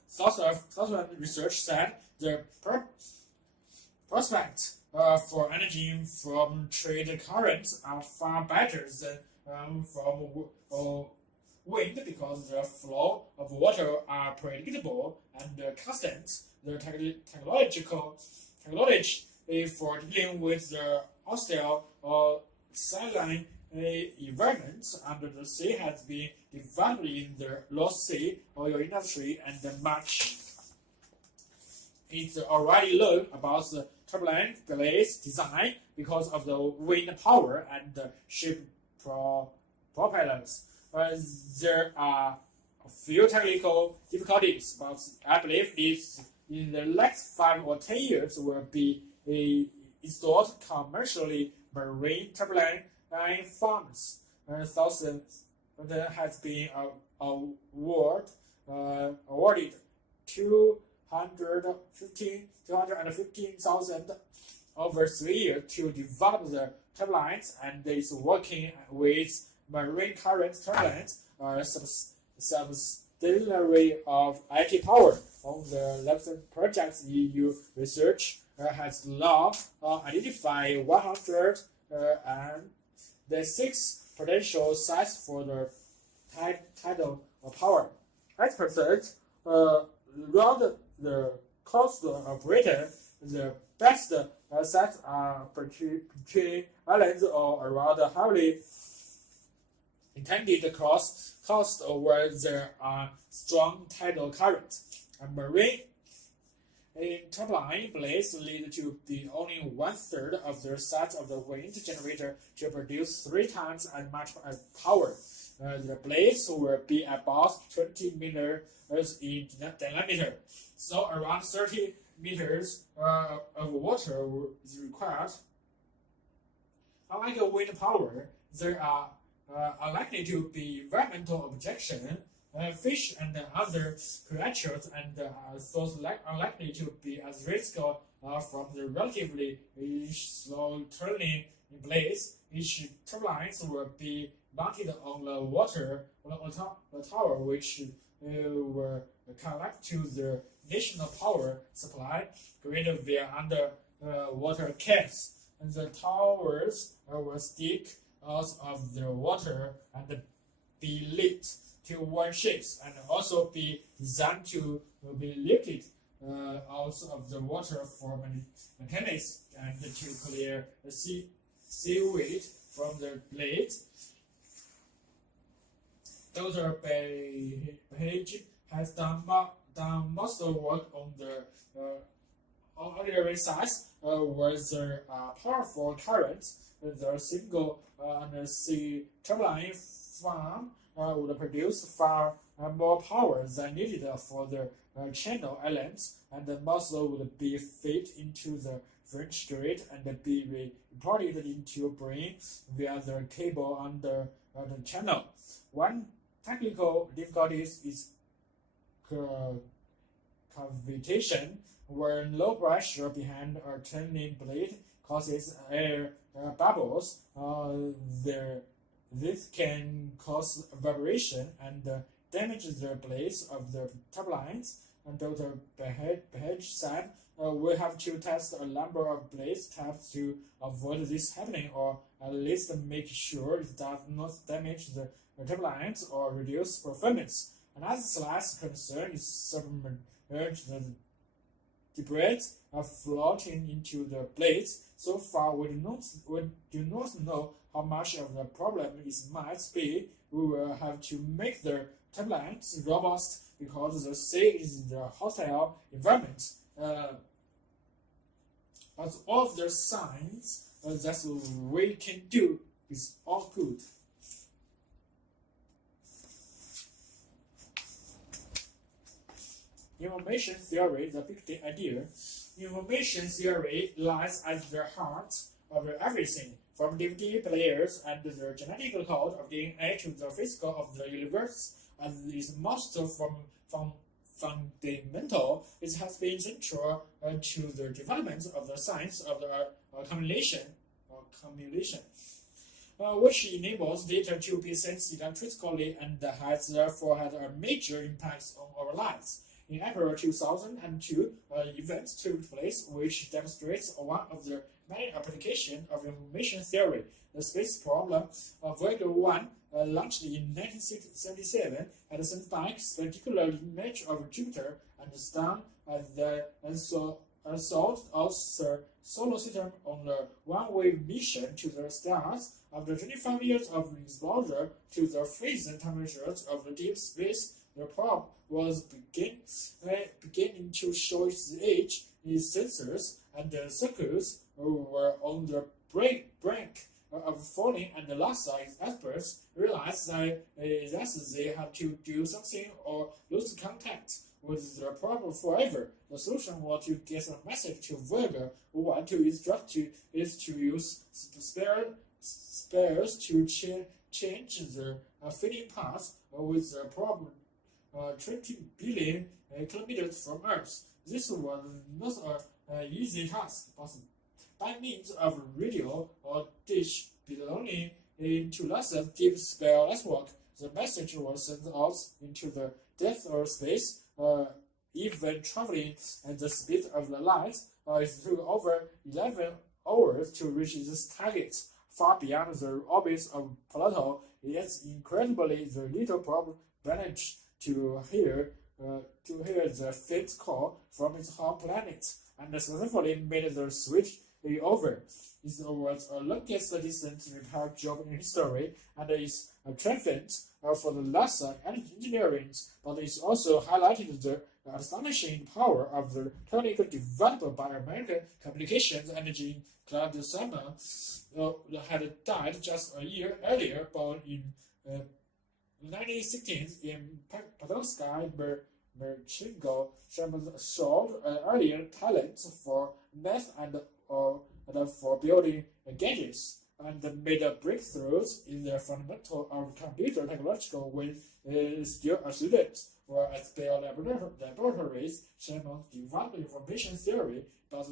Southern Research, said the prospects for energy from trade currents are far better than from wind because the flow of water are predictable and constant. The technology for dealing with the hostile or saline environments under the sea has been developed in the North Sea oil industry, and much is already learned about the turbine blades design because of the wind power and the ship propellers. There are a few technical difficulties, but I believe this in the next 5 or 10 years will be installed commercially marine turbine farms. has been awarded 215,000 over 3 years to develop the turbines, and is working with marine current turbines, subsidiary of IT Power. On the latest projects, EU research has now identified 106 potential sites for the tidal power. Experts round the coast operator, the best sites are between islands or around heavily intended coast where there are strong tidal currents. A marine turbine blades lead to be only 1/3 of the size of the wind generator to produce 3 times as much power. The blades will be about 20 meters in diameter, so around 30 meters of water is required. Unlike wind power, there are unlikely to be environmental objection. Fish and other creatures and those unlikely to be at risk from the relatively slow turning blades. Each turbines will be mounted on the water tower, which will connect to the national power supply grid via underwater cans. And the towers will stick out of the water and be lit to one ships, and also be designed to be lifted out of the water for maintenance and to clear the seaweed from the blades. Dr. Page has done most of the work on the ordinary size where there are powerful currents. The single sea turbine farm would produce far more power than needed for the Channel Islands, and the muscle would be fed into the French Strait and be imported into Britain via the cable under the channel. One technical difficulty is cavitation, where low pressure behind a turning blade causes air bubbles. This can cause vibration and damage the blades of the turbines. And Dr. Behage said, we have to test a number of blades types to avoid this happening, or at least make sure it does not damage the turbines or reduce performance. Another slight concern is submerged debris floating into the blades. So far, we do not know how much of the problem it might be. We will have to make the turbines robust because the sea is the hostile environment. But all of the signs that we can do is all good. Information theory, the big idea. Information theory lies at the heart of everything, from DVD players and the genetic code of DNA to the physics of the universe. As is most fundamental, it has been central to the development of the science of the accumulation, which enables data to be sensed electrically and has therefore had a major impact on our lives. In April 2002, an event took place which demonstrates one of the many applications of information theory. The space problem of Voyager 1, launched in 1977, had sent back spectacular image of Jupiter and the Sun and assault of the solar system on a one-way mission to the stars. After 25 years of exposure to the freezing temperatures of the deep space, the probe was beginning to show its age. Its sensors and the circuits were on the brink of falling, and the NASA experts realized that they had to do something or lose contact with the probe forever. The solution was to get a message to Voyager 1 to instruct is to use spares to change the fading path with the problem 20 billion kilometers from Earth. This was not an easy task, but by means of radio or dish belonging to NASA's deep space network, the message was sent out into the depth of space, even traveling at the speed of the light. It took over 11 hours to reach this target, far beyond the orbit of Pluto. Yet, incredibly, the little probe managed to hear the faint call from its home planet, and successfully made the switch over. It was the longest distance repair job in history, and is a triumph for the NASA engineering, but it also highlighted the astonishing power of the technique developed by American communications engineer Claude Salmon, had died just a year earlier, born in 1916 in Petoskey, Michigan. Salmon showed an earlier talent for math and for building gadgets, and made breakthroughs in the fundamental of computer technology when still a student. Or at Bell Laboratories, Salmon developed information theory, but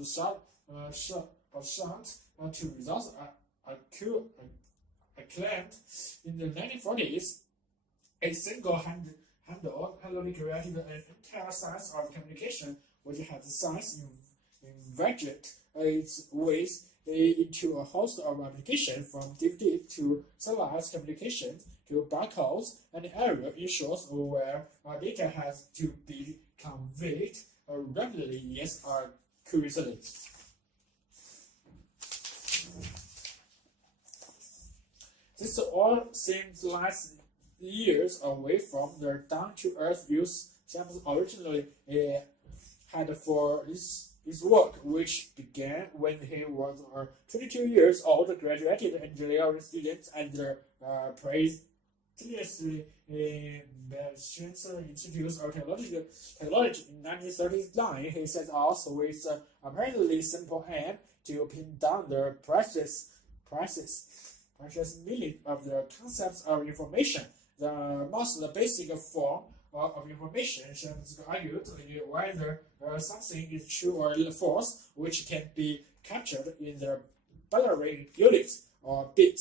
shunt to results acclaimed. In the 1940s, a single-handedly created an entire science of communication, which had science invented its ways into a host of applications, from DVD to satellite communication to barcodes and area in short where data has to be conveyed rapidly yet accurately. This all seems like years away from the down-to-earth use Salmon originally had for his work, which began when he was 22 years old, graduated engineering student at the prestigious Massachusetts Institute of Technology in 1939. He set out with an apparently simple aim to pin down the precious meaning of the concepts of information. The most basic form of information is argued whether something is true or false, which can be captured in the binary unit or bit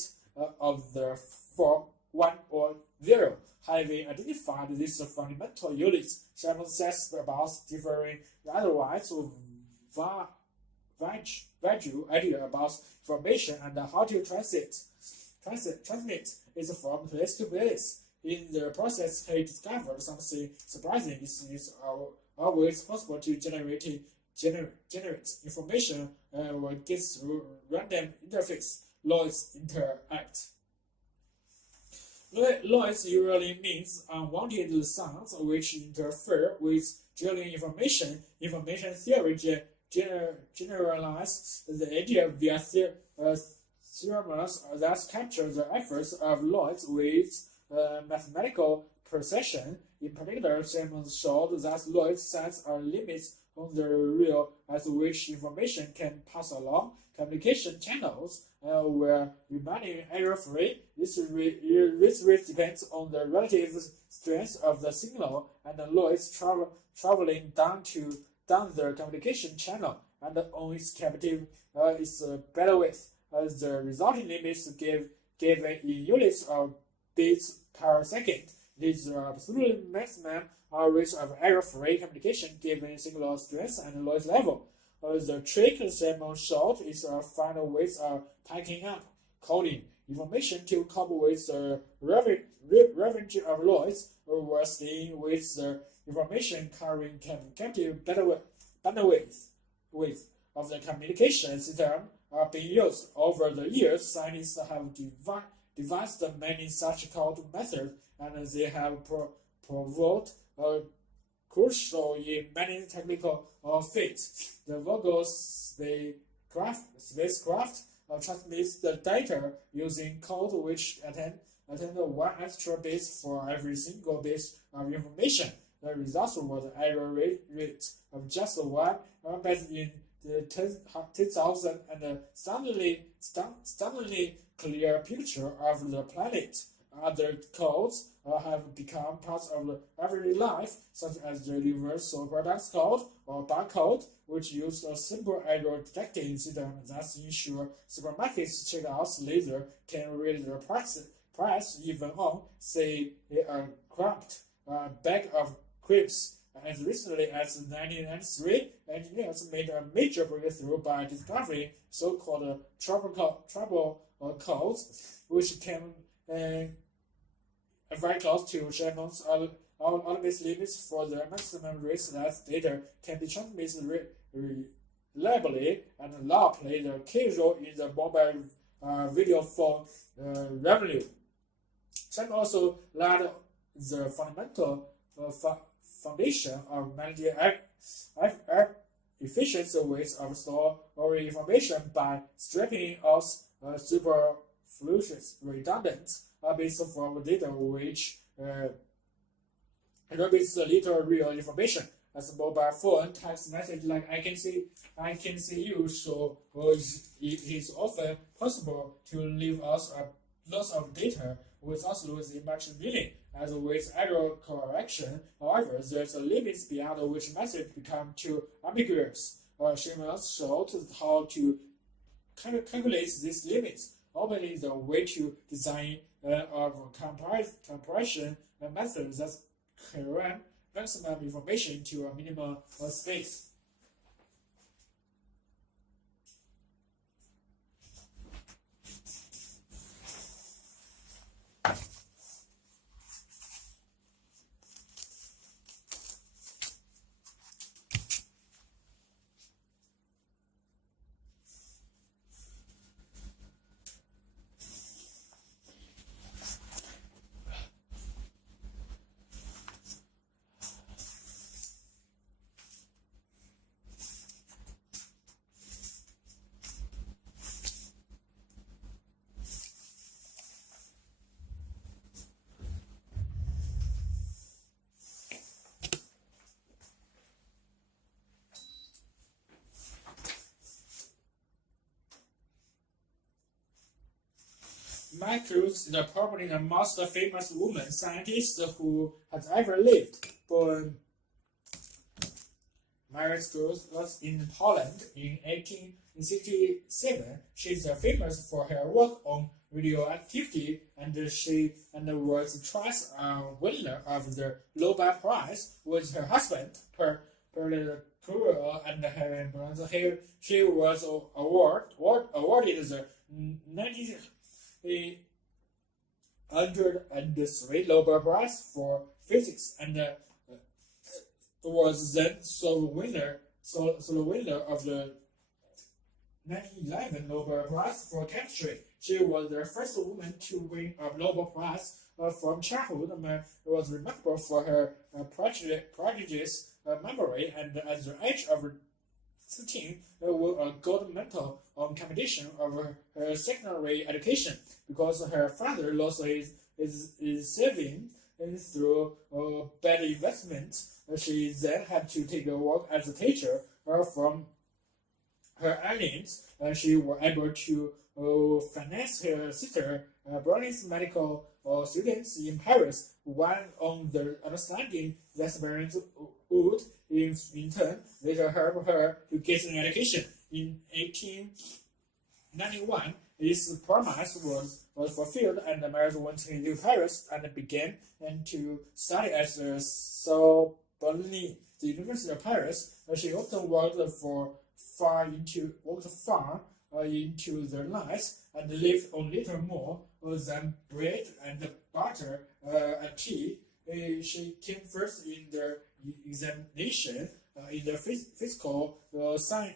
of the form 1 or 0. Having identified these fundamental units, Salmon sets about differing otherwise vague idea about information and how to transmit it from place to place. In the process, he discovered something surprising. It is always possible to generate information when gets through random interface. Noise interact. Noise usually means unwanted sounds which interfere with gathering information. Information theory generalizes the idea via theorems that capture the efforts of noise with mathematical precision. In particular, Salmon showed that noise sets a limit on the rate at which information can pass along communication channels where remaining error-free. This rate depends on the relative strength of the signal and the noise traveling down the communication channel and on its captive its bandwidth. The resulting limits given in units of bits per second. This is the absolute maximum rate of error-free communication given signal strength and noise level. The trick Salmon showed is find ways of packing up, coding information to cope with the range of noise, or staying with the information carrying captive bandwidth of the communication system are being used. Over the years, scientists have devised many such code methods, and they have proved crucial in many technical feats. The Virgo spacecraft transmits the data using code which attend one extra bit for every single bit of information. The result was an error rate of just 1 bit in the 10,000, and suddenly stunningly clear picture of the planet. Other codes have become part of everyday life, such as the Universal Products Code or barcode, which use a simple error detecting system that ensure supermarkets checkouts later can read the price even on, say, a cramped bag of crisps. As recently as 1993, engineers made a major breakthrough by discovering so-called trouble codes, which can very close to Shannon's ultimate limits for the maximum risk that data can be transmitted reliably, and law played a key role in the mobile video phone revenue. Shannon also laid the fundamental foundation of managing efficient ways of storing information by stripping out superfluous redundant bits from data which represents little real information. As a mobile phone text message like I can see you, so it is often possible to leave us a lot of data without losing much meaning. As with error correction, however, there's a limit beyond which message become too ambiguous. Schimmers showed how to calculate these limits, opening the way to design of compression method that cram maximum information to a minimal space. Mike Cruz is probably the most famous woman scientist who has ever lived. Born Maria Cruz was in Poland in 1867. She is famous for her work on radioactivity, and was twice a winner of the Nobel Prize with her husband, Perle Curie, and her brother. She was awarded the 1903 Nobel Prize for Physics, and was then sole winner of the 1911 Nobel Prize for Chemistry. She was the first woman to win a Nobel Prize from childhood, and was remarkable for her prodigious memory, and at the age of 13 won a gold medal on competition of her secondary education because her father lost his savings through bad investment. She then had to take a work as a teacher from her earnings. She was able to finance her sister Berlin's medical students in Paris, one on the understanding that parents would in turn later help her to get an education. In 1891, this promise was fulfilled, and Mary went to Paris and began to study at the Sorbonne, the University of Paris. She often worked far into the night and lived on little more than bread and butter and tea. She came first in the examination in the physical science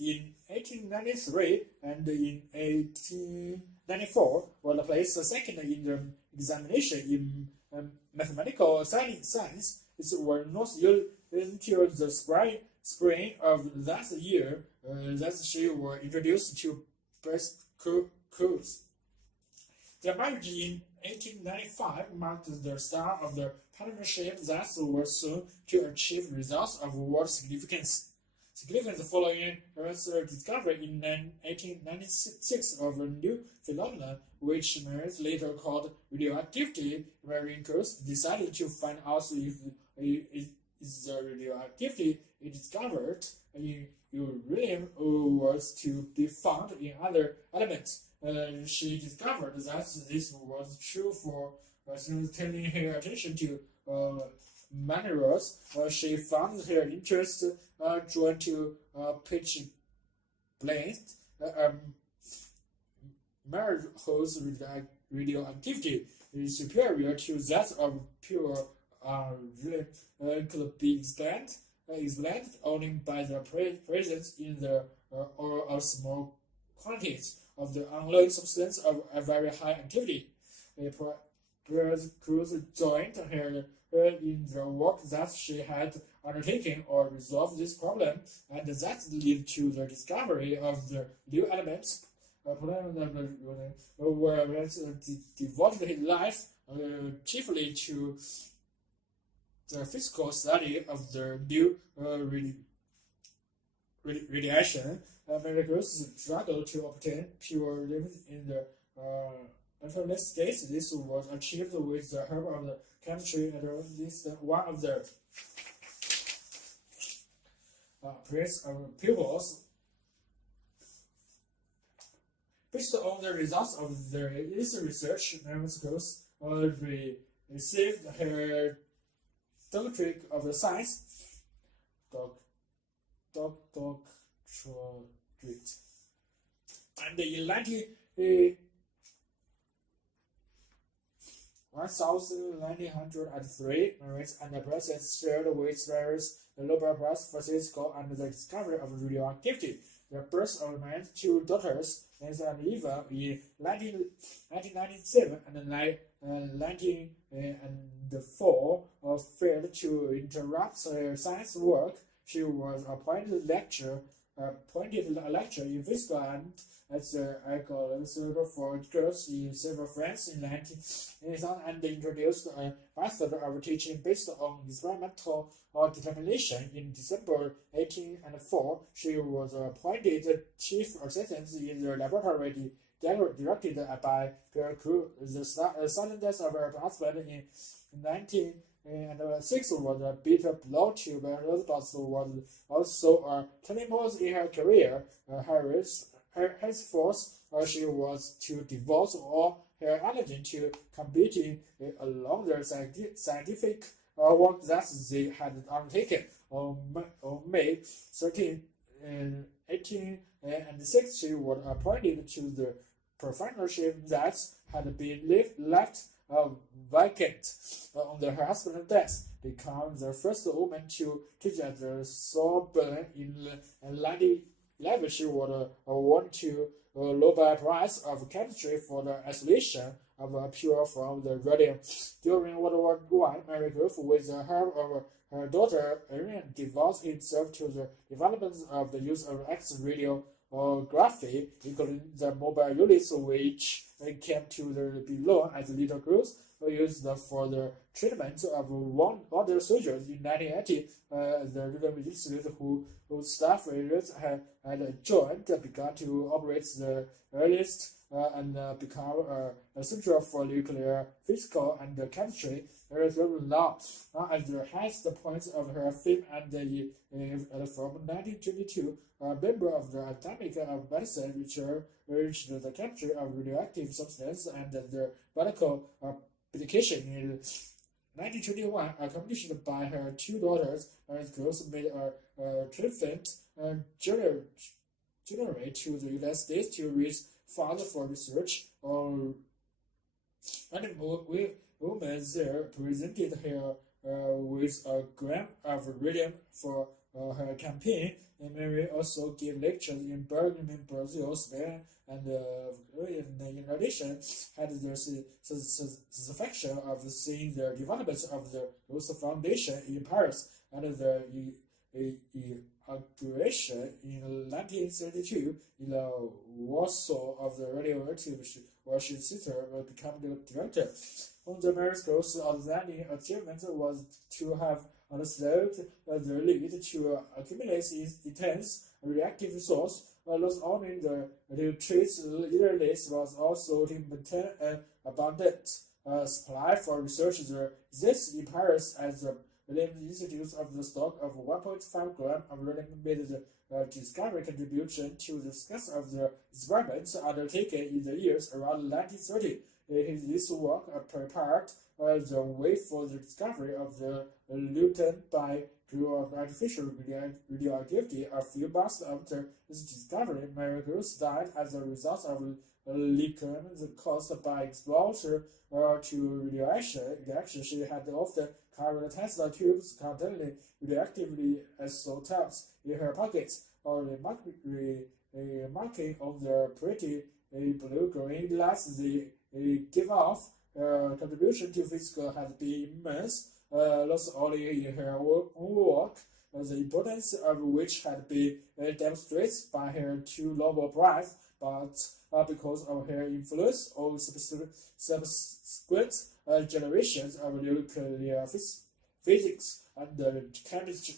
in 1893, and in 1894 was placed second in the examination in mathematical science. It was not until the spring of that year that she was introduced to breast cruise. Their marriage in 1895 marked the start of the partnership that was soon to achieve results of world significance. significance following Earth's discovery in 1896 of a new phenomenon, which Maris later called radioactivity. Americans decided to find out if the radioactivity it discovered in uranium was to be found in other elements. She discovered that this was true for turning her attention to minerals. She found her interest drawn to pitch black minerals radioactivity is superior to that of pure could be explained only by the presence in the or of small quantities of the unknown substance of a very high activity. Cruz joined her in the work that she had undertaken or resolved this problem, and that led to the discovery of the new elements. Whereas devoted his life chiefly to the physical study of the new radiation. Americans struggled to obtain pure limits in the alternate states. This was achieved with the help of the chemistry and this one of the pupils. Based on the results of this research, Americans received her doctorate of science, doctorate, and in 1903, Maris and the President shared with various the Nobel Prize for Physics and the discovery of radioactivity. The birth of my two daughters, Nancy and Eva, in 1997 and 1904, failed to interrupt her science work. She was appointed a lecturer in physics and at the Ecole Center for Girls in several France in 1980 and introduced a method of teaching based on experimental determination. In December 1804, she was appointed chief assistant in the laboratory directed by Pierre Creux. The sudden death of her husband in 1906 was a bitter blow to Maris, but was also a turning point in her career. Henceforth, she was to devote all her energy to completing along the scientific work that they had undertaken. On May 13, 1806, she was appointed to the professorship that had been left vacant on her husband's death, became the first woman to teach at the Sorbonne in 1911. She was awarded to Nobel Prize of Chemistry for the isolation of pure from the radium. During World War I, Mary Grove, with the help of her daughter Irene, devoted himself to the development of the use of X-radiography, including the mobile units which came to be known as Little Crews, used for the treatment of wounded soldiers. In 1980, the Radium Institute, whose staff had joined, began to operate the earliest and become a center for nuclear physics and chemistry. Now, at the highest point of her fame, and from 1922, a member of the Academy of Medicine, which reached the chemistry of radioactive substances and the medical application. In 1921, a competition by her two daughters, Maris Gross, made a triumphant journey to the United States to raise funds for research. And women there presented her with a grant of radium for her campaign. And Mary also gave lectures in Berlin, Brazil, Spain, and in addition had the satisfaction of seeing the development of the Rose Foundation in Paris and the inauguration in 1932 in the Warsaw of the Radioactive Worship Center became the director. One of the Mary's outstanding achievement was to have and slowed the lead to accumulate intense reactive source. Not only the traits leaderless was also to maintain an abundant supply for researchers. This appears as the institutes of the stock of 1.5 gram of uranium made the discovery contribution to the success of the experiments undertaken in the years around 1930. This work prepared the way for the discovery of the lutein by crew of artificial radioactivity. A few months after this discovery, Mary Gross died as a result of leukemia caused by exposure to radiation. She had often carried test tubes containing radioactively isotopes in her pockets, or remarking on the pretty blue-green lights they give off. Contribution to physics has been immense, not only in her own work, the importance of which had been demonstrated by her 2 Nobel Prizes, but because of her influence on subsequent generations of nuclear physics and chemistry.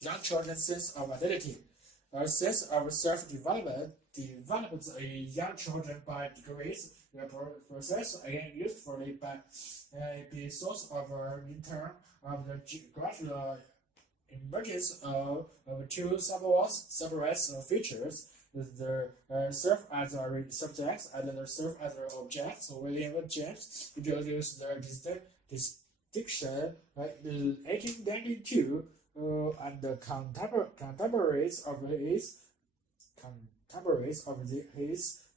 Young children's sense of identity. A sense of self-development develops in young children by degrees. The process again usefully by the source of return of the gradual emergence of 2 separate features. The serve as a subject and the serve as an object. So William James introduced the distinction in 1892, and the contemporaries of his,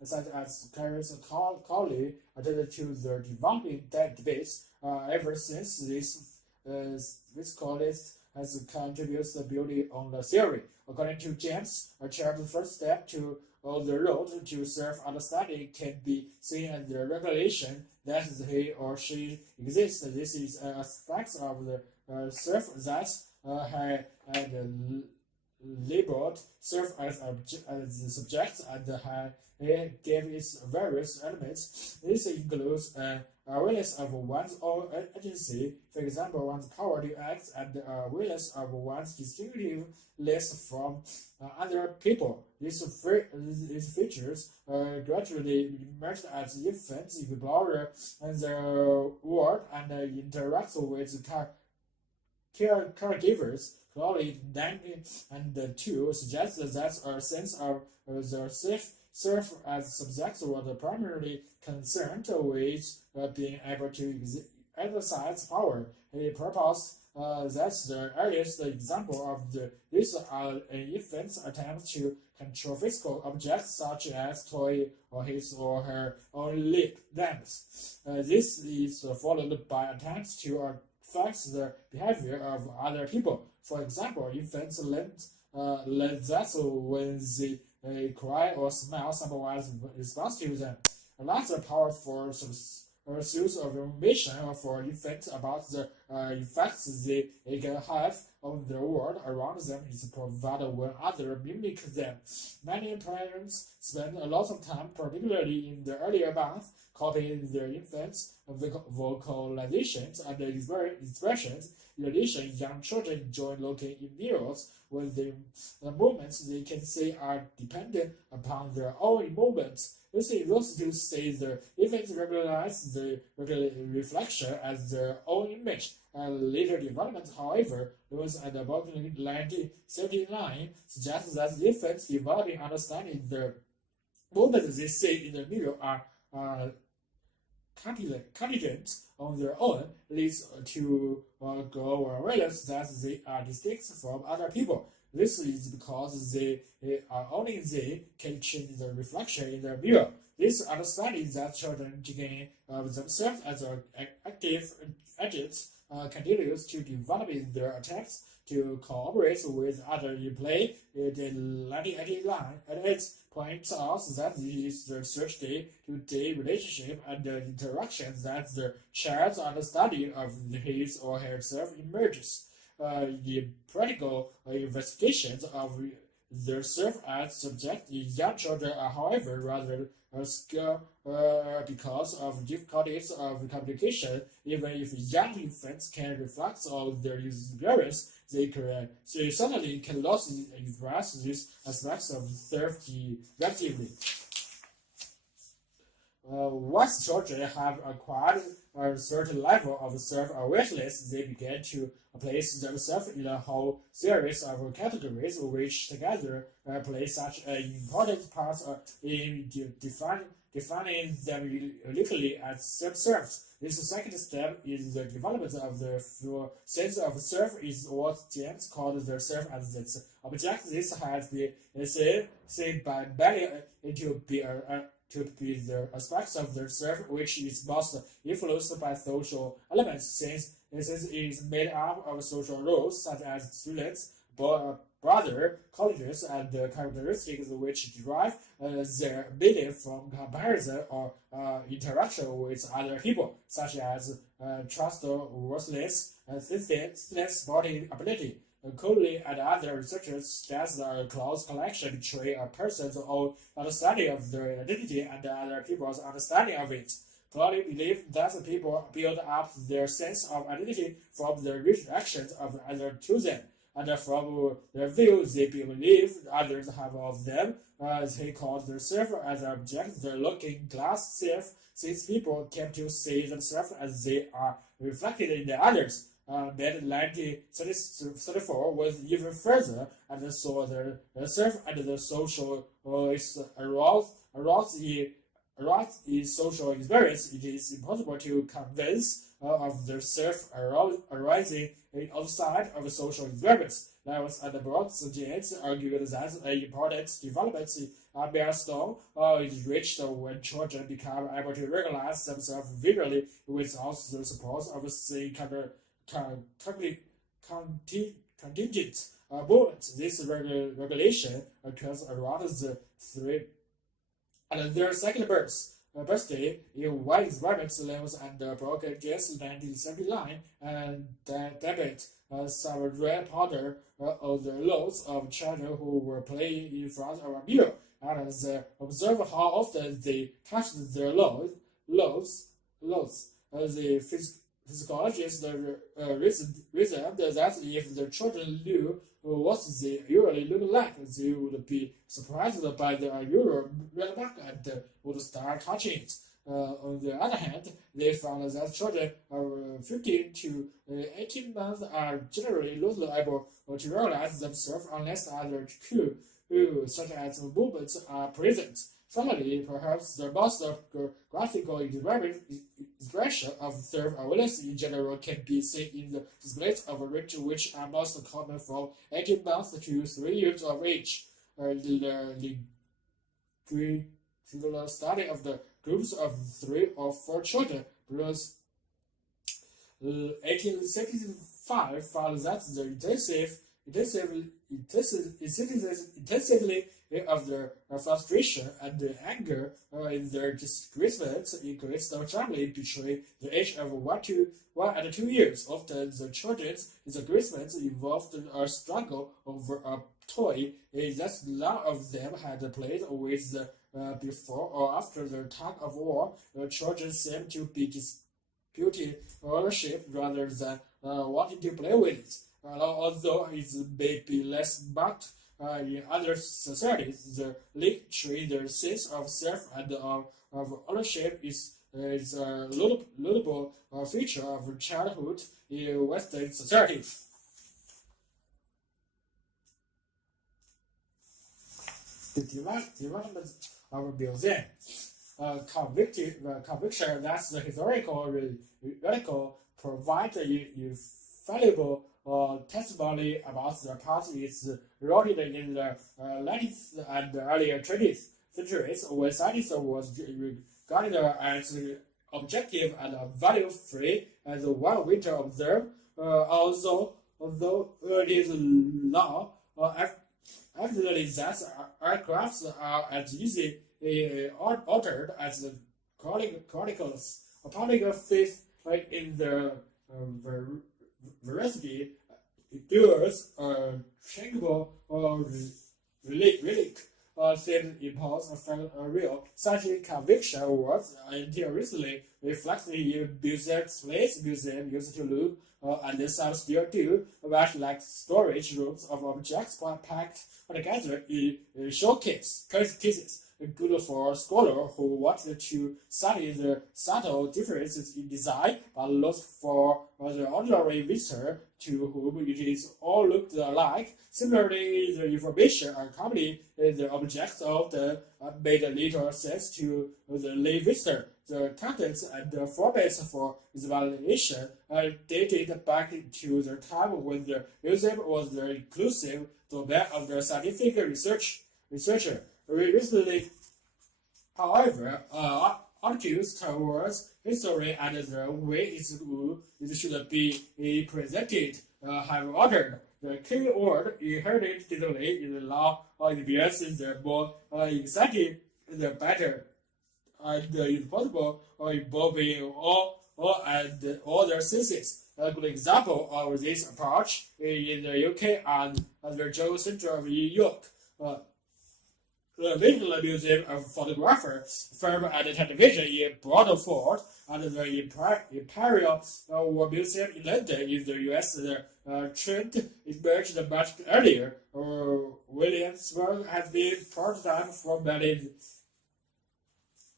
such as Clarence Colley, attended to the developing debates. Ever since this college has contributed the beauty on the theory. According to James, a child's first step to the road to self-understanding can be seen as the recognition that he or she exists. This is an aspect of the self that had labeled self as the subject and gave its various elements. This includes awareness of one's own agency, for example, one's power to act, and awareness of one's distinctiveness from other people. These features gradually emerged as infants explore the world and interact with caregivers. Crowley and 2 suggests that a sense of the self as subject was primarily concerned with being able to exercise power. He proposed that the earliest example of this are infant's attempts to control physical objects such as toy or his or her own limbs. This is followed by attempts to affect the behavior of other people. For example, infants learn that when they cry or smell, someone responds to them. Another powerful source of information for infants about the effects they can have on the world around them is provided when others mimic them. Many parents spend a lot of time, particularly in the earlier months, copying their infants' vocalizations and expressions. In addition, young children enjoy looking in mirrors when the movements they can say are dependent upon their own movements. This is to say the infants recognize the reflection as their own image. Later development, however, those at about 1979 suggests that infants developing understanding the movements they see in the mirror are competent on their own, leads to grow awareness that they are distinct from other people. This is because only they can change the reflection in the mirror. This understanding that children gain themselves as active agents continues to develop in their attempts to cooperate with others in play. The 1989 points out that it is the research day-to-day relationship and the interactions that the child's understanding of his or herself emerges. In practical investigations of they serve as subject. Young children are, however, rather skilled because of difficulties of communication. Even if young infants can reflect on their experience, they suddenly cannot express these aspects of self effectively. Once children have acquired a certain level of self-awareness, they begin to place themselves in a whole series of categories which together play such an important part in defining them uniquely as themselves. This second step in the development of the full sense of self is what James called the self as its object. This has been seen by many to be the aspects of the self which is most influenced by social elements, since it is made up of social roles such as students, brother, colleges, and the characteristics which derive their meaning from comparison or interaction with other people, such as trustworthiness, sporting ability. Cooley and other researchers suggest a close connection between a person's own understanding of their identity and other people's understanding of it. Cooley believed that people build up their sense of identity from the reactions of others to them, and from the view they believe others have of them. He called themselves as an object, the looking glass self, since people came to see themselves as they are reflected in the others. Mid-1934 was even further and saw the self and the social is aroused in social experience. It is impossible to convince of the self arising outside of social experience. Lewis and Brooks argued that an important development milestone is reached when children become able to recognize themselves visually without the support of the contingent movement. This regulation occurs around the three and their second birthday in one experiment. Lewis and Brock James 1979 and debate some red powder on the loads of children who were playing in front of a mirror, and observe how often they touched their loads. The physiologists reasoned that if the children knew what they usually look like, they would be surprised by the unusual red mark and would start touching it. On the other hand, they found that children of 15 to 18 months are generally not able to recognize themselves unless other cues, such as movements, are present. Finally, perhaps the most graphical expression of self-awareness in general can be seen in the displays of range which are most common from 18 months to 3 years of age. The study of the groups of 3 or 4 children plus 1875 found that the intensively of their frustration and anger in their disagreements increased sharply between the age of 1 and 2 years. Often the children's disagreements involved a struggle over a toy that none of them had played with before or after the tug of war. The children seemed to be disputing ownership rather than wanting to play with it. Although it may be less marked in other societies, the link between the sense of self and of ownership is a notable feature of childhood in Western societies. The development of museum conviction that the historical radical provide infallible testimony about the past is rooted in the 19th and earlier 20th centuries, when science was regarded as objective and value-free as one winter observed. Although it is now evidently that aircrafts are as easily altered as the chronicles. Upon faith in the veracity, endures changeable or relic. Same impulse felt real. Such conviction was until recently reflected in museum displays. Museums used to look, and some still do, much like storage rooms of objects packed together in cases. Good for scholars who wanted to study the subtle differences in design, but lost for the ordinary visitor to whom it is all looked alike. Similarly, the information accompanying the objects of the made little sense to the lay visitor. The contents and the formats for evaluation are dated back to the time when the museum was the inclusive domain of the scientific researcher. Recently, however, attitudes towards history and the way it should be presented have altered. The key word inherited digitally is now advanced the more exciting, the better, and is possible involving all their senses. A good example of this approach is in the UK and the Joe Center of New York. The National Museum of Photography, Film and Television in Bradford, and the Imperial War Museum in London in the US. The trend emerged much earlier. Williamsburg has been prototype for many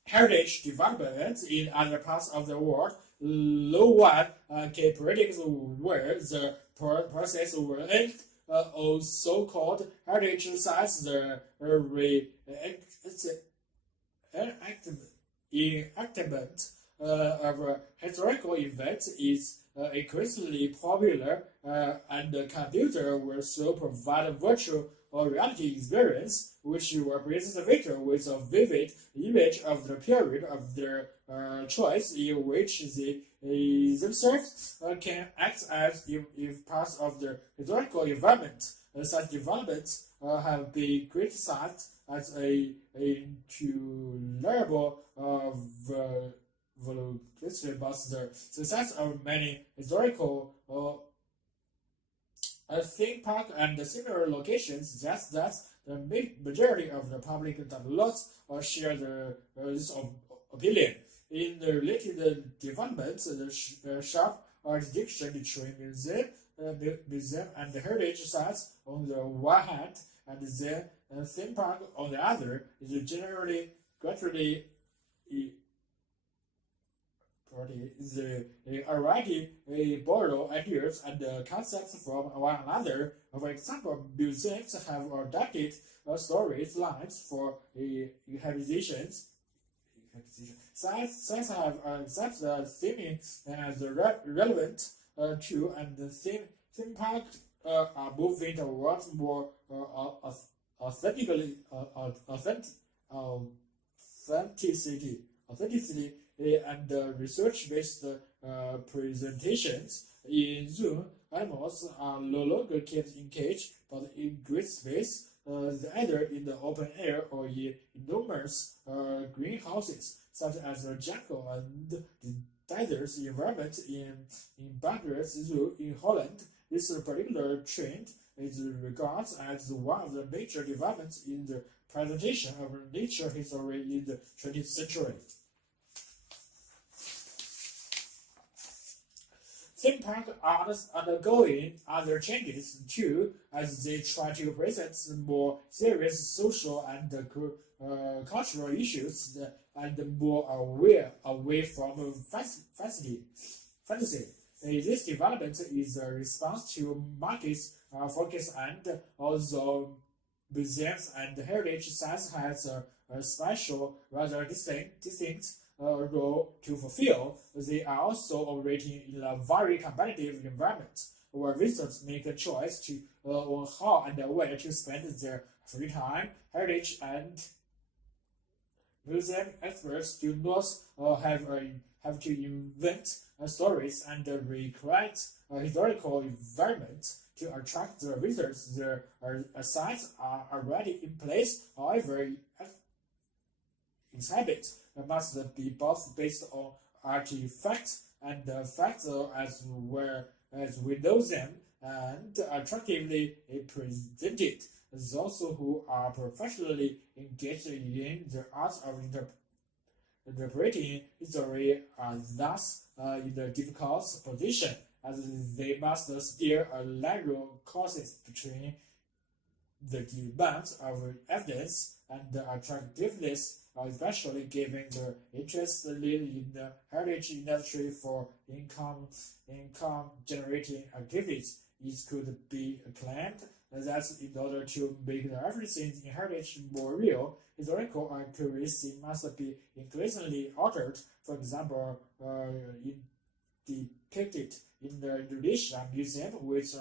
heritage developments in other parts of the world. No one can predict where the process will end. Of so-called heritage sites, the enactment of historical events is increasingly popular, and the computer will also provide virtual or reality experience, which represents the victor with a vivid image of the period of their choice in which they themselves can act as if part of the historical environment. Such developments have been criticized as a tolerable vulnerability, but the success of many historical theme park and similar locations suggests that the majority of the public does not share this opinion. In the related developments, the sharp distinction between museum and heritage sites on the one hand and the theme park on the other is generally gradually they already borrow ideas and concepts from one another. For example, museums have adapted storylines for inhabitations. Sites have accepted the theming as relevant to, and the theme park are moving towards more authenticity, and research-based presentations. In Zoom, animals are no longer kept in cage, but in great space, either in the open air or in enormous greenhouses, such as the jackal and the desert environment in Bagres Zoo in Holland. This particular trend is regarded as one of the major developments in the presentation of nature history in the 20th century. Theme parks are undergoing other changes too, as they try to present more serious social and cultural issues and more away from fantasy. This development is a response to market's focus, and although museums and heritage sites has a special, rather distinct role to fulfill, they are also operating in a very competitive environment where visitors make a choice on how and where to spend their free time. Heritage and museum experts do not have to invent stories and recreate a historical environment to attract the visitors. Their sites are already in place, however, exhibit must be both based on artifacts and facts as we know them, and attractively presented. those who are professionally engaged in the art of interpreting history are thus in a difficult position, as they must steer a narrow course between the demands of evidence and the attractiveness, especially given the interest in the heritage industry for income generating activities. It could be claimed that in order to make everything in heritage more real, historical accuracy must be increasingly altered. For example, depicted in the Indonesia Museum with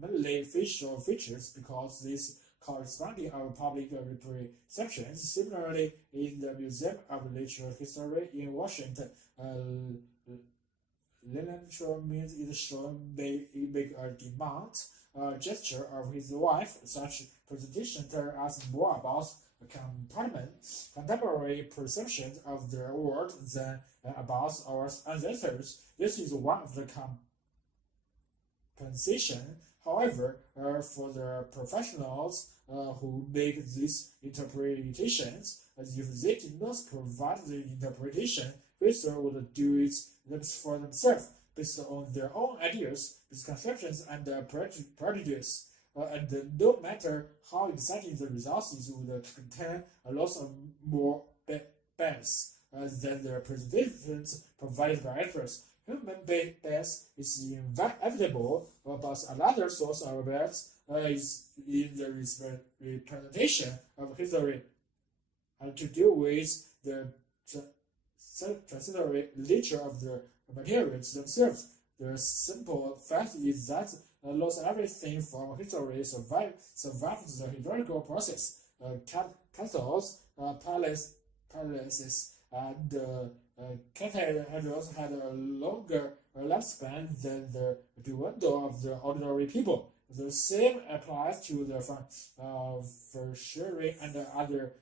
mainly facial features because these corresponding our public perceptions. Similarly, in the Museum of Natural History in Washington, literature means it should make a demand gesture of his wife. Such presentation tells us more about contemporary perceptions of the world than about our ancestors. This is one of the compensation. However, for the professionals who make these interpretations, if they did not provide the interpretation, visitors would do it for themselves based on their own ideas, misconceptions, and prejudice. And no matter how exciting the results is, would contain a lot of more bias than the presentations provided by experts. Human bias is inevitable, but another source of bias is in the representation of history and to deal with the transitory nature of the materials themselves. The simple fact is that almost everything from history survives the historical process. Castles, palaces, and cathedrals had a longer lifespan than the dwindle of the ordinary people. The same applies to the Verschuring and other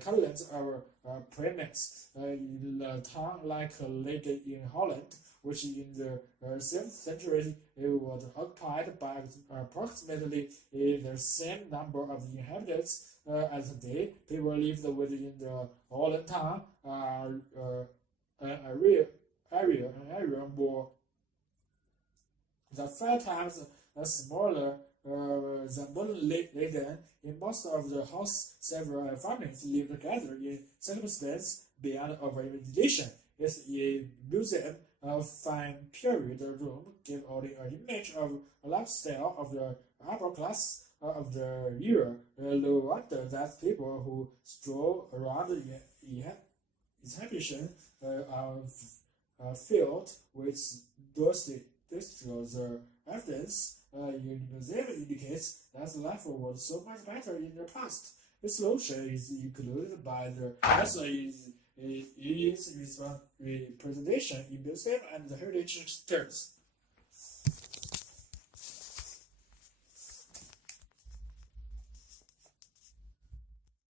colonies of primates. In a town like Leyden in Holland, which in the 7th century it was occupied by approximately the same number of inhabitants as today. People lived within the Holland town area more than 5 times smaller than modern Leyden. In most of the house, several families live together in circumstances beyond our imagination. Yes, a museum of fine period room give only an image of a lifestyle of the upper class of the era. No wonder that people who stroll around the exhibition are filled with the evidence in the museum indicates that life was so much better in the past. This notion is included by the its representation in museum and the heritage terms.